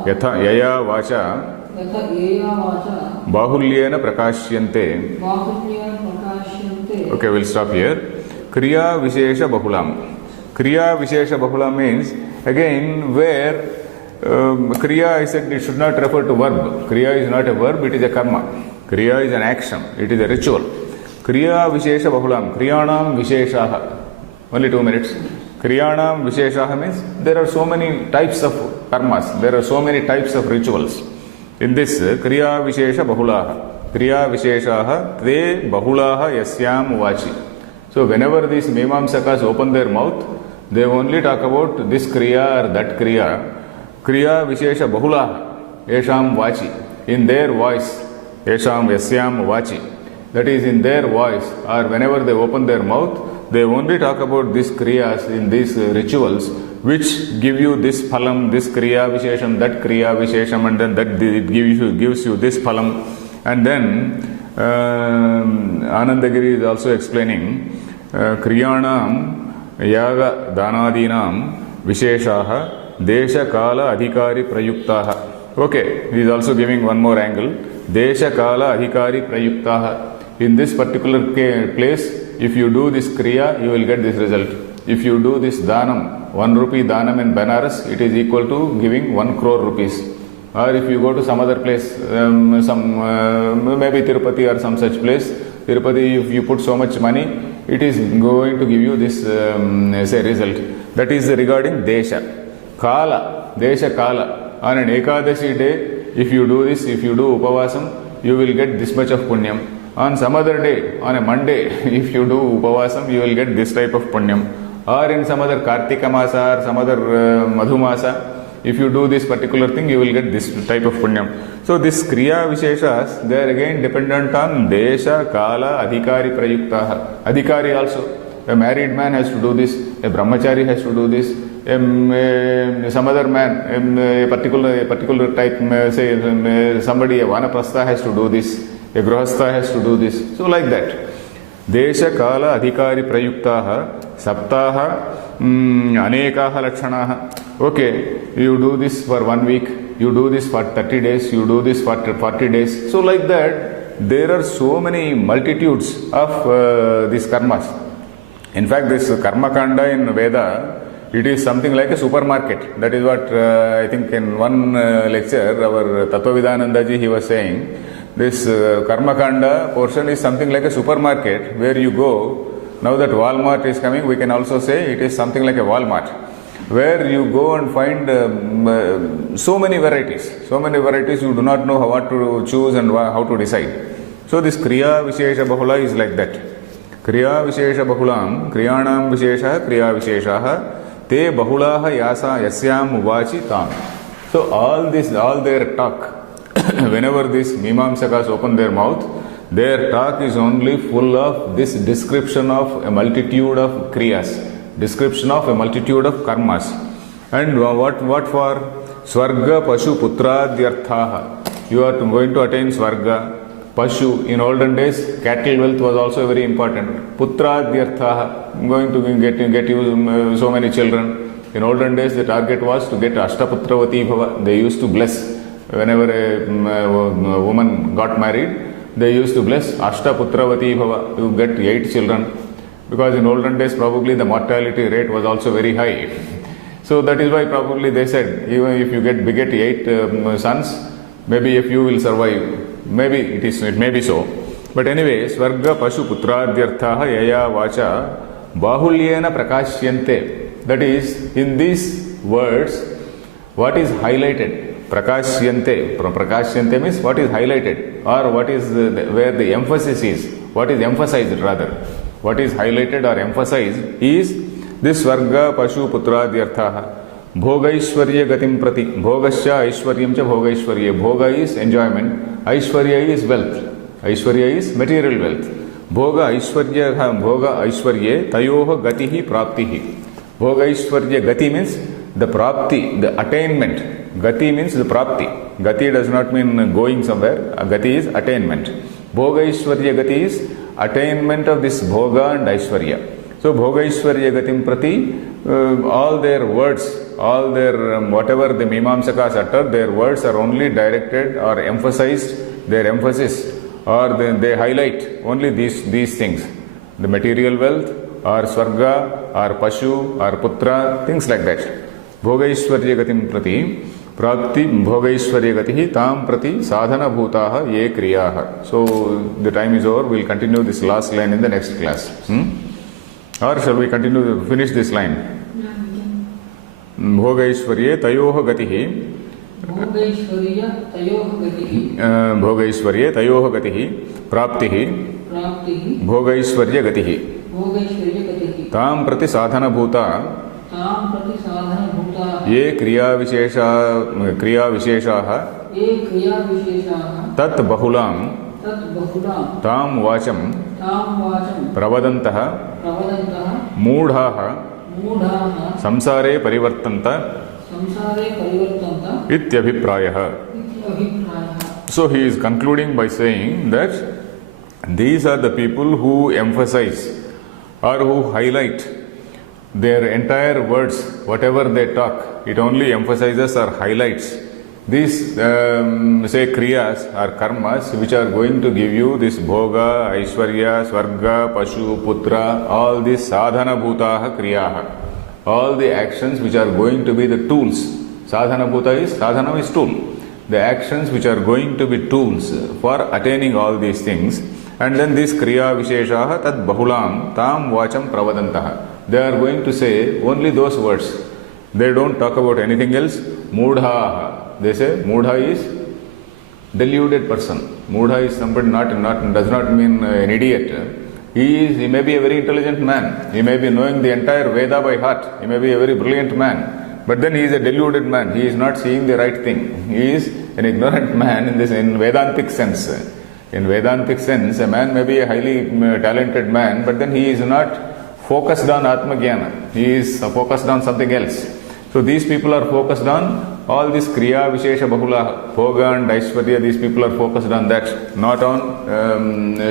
Yatha Yaya Vacha, Bahulyena Prakashyante. Okay, we'll stop here. Kriya Vishesha Bahulam. Kriya Vishesha Bahulam means again where Kriya, I said it should not refer to verb. Kriya is not a verb, it is a karma. Kriya is an action, it is a ritual. Kriya Vishesha Bahulam, Kriyanam Visheshaha. Only 2 minutes. Kriyanam Visheshaha means there are so many types of karmas, there are so many types of rituals. In this, Kriya Vishesha Bahulaha, Kriya Visheshaha, Te Bahulaha Yasyam Vachi. So whenever these Mimamsakas open their mouth, they only talk about this Kriya or that Kriya. Kriya Vishesha Bahulaha, Yesham Vachi. In their voice, Yesham Yasyam Vachi. That is in their voice, or whenever they open their mouth, they only talk about these kriyas in these rituals, which give you this phalam, this kriya vishesham, that kriya vishesham, and then that it gives you this phalam. And then Anandagiri is also explaining kriyanam yaga danadinam visheshaha desha kala adhikari prayuktaha. Okay, he is also giving one more angle. Desha kala adhikari prayuktaha. In this particular place, if you do this kriya, you will get this result. If you do this danam, 1 rupee danam in Benares, it is equal to giving 1 crore rupees. Or if you go to some other place, maybe Tirupati or some such place, Tirupati, if you put so much money, it is going to give you this say result. That is regarding desha. Kala, desha kala. On an Ekadashi day, if you do this, if you do upavasam, you will get this much of punyam. On some other day, on a Monday, if you do upavasam, you will get this type of punyam. Or in some other Kartika Masa or some other Madhu Masa, if you do this particular thing, you will get this type of punyam. So this Kriya Visheshas, they are again dependent on Desha, Kala, Adhikari Prayuktaha. Adhikari also. A married man has to do this, a brahmachari has to do this, some other man, a particular type, say somebody, a vanaprastha has to do this, a grahastha has to do this. So like that. Desha kala adhikari prayuktaha saptaha anekaha lakshanaha. Okay, you do this for 1 week, you do this for 30 days, you do this for 40 days. So like that, there are so many multitudes of these karmas. In fact, this karma kanda in Veda, it is something like a supermarket. That is what I think in one lecture, our Tattvavidanandaji, he was saying. This karma kanda portion is something like a supermarket where you go. Now that Walmart is coming, we can also say it is something like a Walmart, where you go and find so many varieties. So many varieties, you do not know what to choose and how to decide. So this Kriya Vishesha Bahula is like that. Kriya Vishesha Bahulam, Kriyanam Vishesha, Kriya Visheshaha, Te Bahulaha Yasa Yasyam Uvachi Tam. So all their talk, whenever these Mimamsakas open their mouth, their talk is only full of this description of a multitude of Kriyas, description of a multitude of karmas. And what for? Swarga, Pashu, Putra, Dhyarthaha. You are going to attain Swarga. Pashu, in olden days, cattle wealth was also very important. Putra, Dhyarthaha, going to get you so many children. In olden days, the target was to get Ashtaputravati Bhava. They used to bless. Whenever a woman got married, they used to bless Ashtaputravati Bhava, to get 8 children. Because in olden days, probably the mortality rate was also very high. So that is why probably they said, even if you beget 8 sons, maybe a few will survive. Maybe it may be so. But anyway, Swarga Pashu Putradhyarthaha Yaya Vacha Bahulyena Prakashyante. That is, in these words, what is highlighted? Prakashyante. Prakashyante means what is highlighted, or what is where the emphasis is, what is emphasized rather. What is highlighted or emphasized is this Swarga Pashu Putradhyarthaha. Bhogaishwarya gatim prati. Bhogasya Aishwaryam cha Bhogaishwarya. Bhoga is enjoyment. Aishwarya is wealth. Aishwarya is material wealth. Bhoga Aishwarya tayoha gatihi praptihi. Bhoga Aishwarya gati means the prapti, the attainment. Gati means the prapti. Gati does not mean going somewhere. Gati is attainment. Bhoga Aishwarya gati is attainment of this bhoga and Aishwarya. So Bhoga Aishwarya gatim prati, all their words, all their whatever the Mimamsakas utter, their words are only directed or emphasized, their emphasis, or they highlight only these things. The material wealth, or Swarga, or Pashu, or Putra, things like that. Bhoga Aishwarya gatim prati, prapti Bhoga Aishwarya gatihi tam prati sadhana bhutaha ye kriyaha. So the time is over, we will continue this last line in the next class. Or shall we continue to finish this line? Bhogaishwarye tayoha gatihi. Bhogaishwarye tayoha gatihi. Praptihi. Bhogaishwarye gatihi. Tam prati sadhana bhuta. Ye kriya visheshaha. Tat bahulam. Tam vacham. Pravadantaha. Moodhaha samsare parivartanta ityabhiprayaha. So he is concluding by saying that these are the people who emphasize or who highlight their entire words, whatever they talk, it only emphasizes or highlights these say kriyas or karmas which are going to give you this bhoga, aishwarya, swarga, pashu, putra, all these sadhana bhutaha kriyaha, all the actions which are going to be the tools. Sadhana is tool. The actions which are going to be tools for attaining all these things. And then this kriya visheshaha tad bahulam tam vacham pravadantaha. They are going to say only those words. They don't talk about anything else. Moodhaha. They say Moodha is deluded person. Moodha is somebody does not mean an idiot. He may be a very intelligent man. He may be knowing the entire Veda by heart. He may be a very brilliant man. But then he is a deluded man. He is not seeing the right thing. He is an ignorant man in Vedantic sense. In Vedantic sense, a man may be a highly talented man, but then he is not focused on Atmajnana. He is focused on something else. So these people are focused on all this Kriya Vishesha Bahula, Bhoga and Aishwarya, these people are focused on that, not on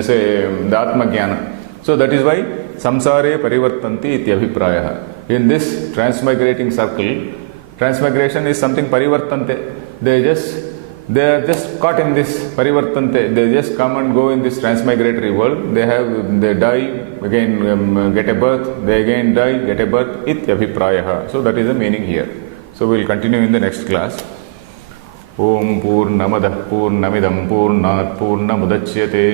say the Atmajnana. So that is why Samsare Parivartanti Ityabhiprayah. In this transmigrating circle, transmigration is something Parivartante. They are just caught in this Parivartante. They just come and go in this transmigratory world. They die, again get a birth, they again die, get a birth, Ityabhiprayah. So that is the meaning here. So we will continue in the next class. Om Purnamadah Purnamidam Purnat Purnamudachyate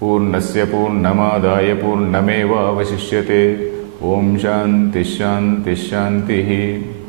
Purnasya Purnamadaya Purnameva Vasishyate. Om Shanti Shanti Shanti.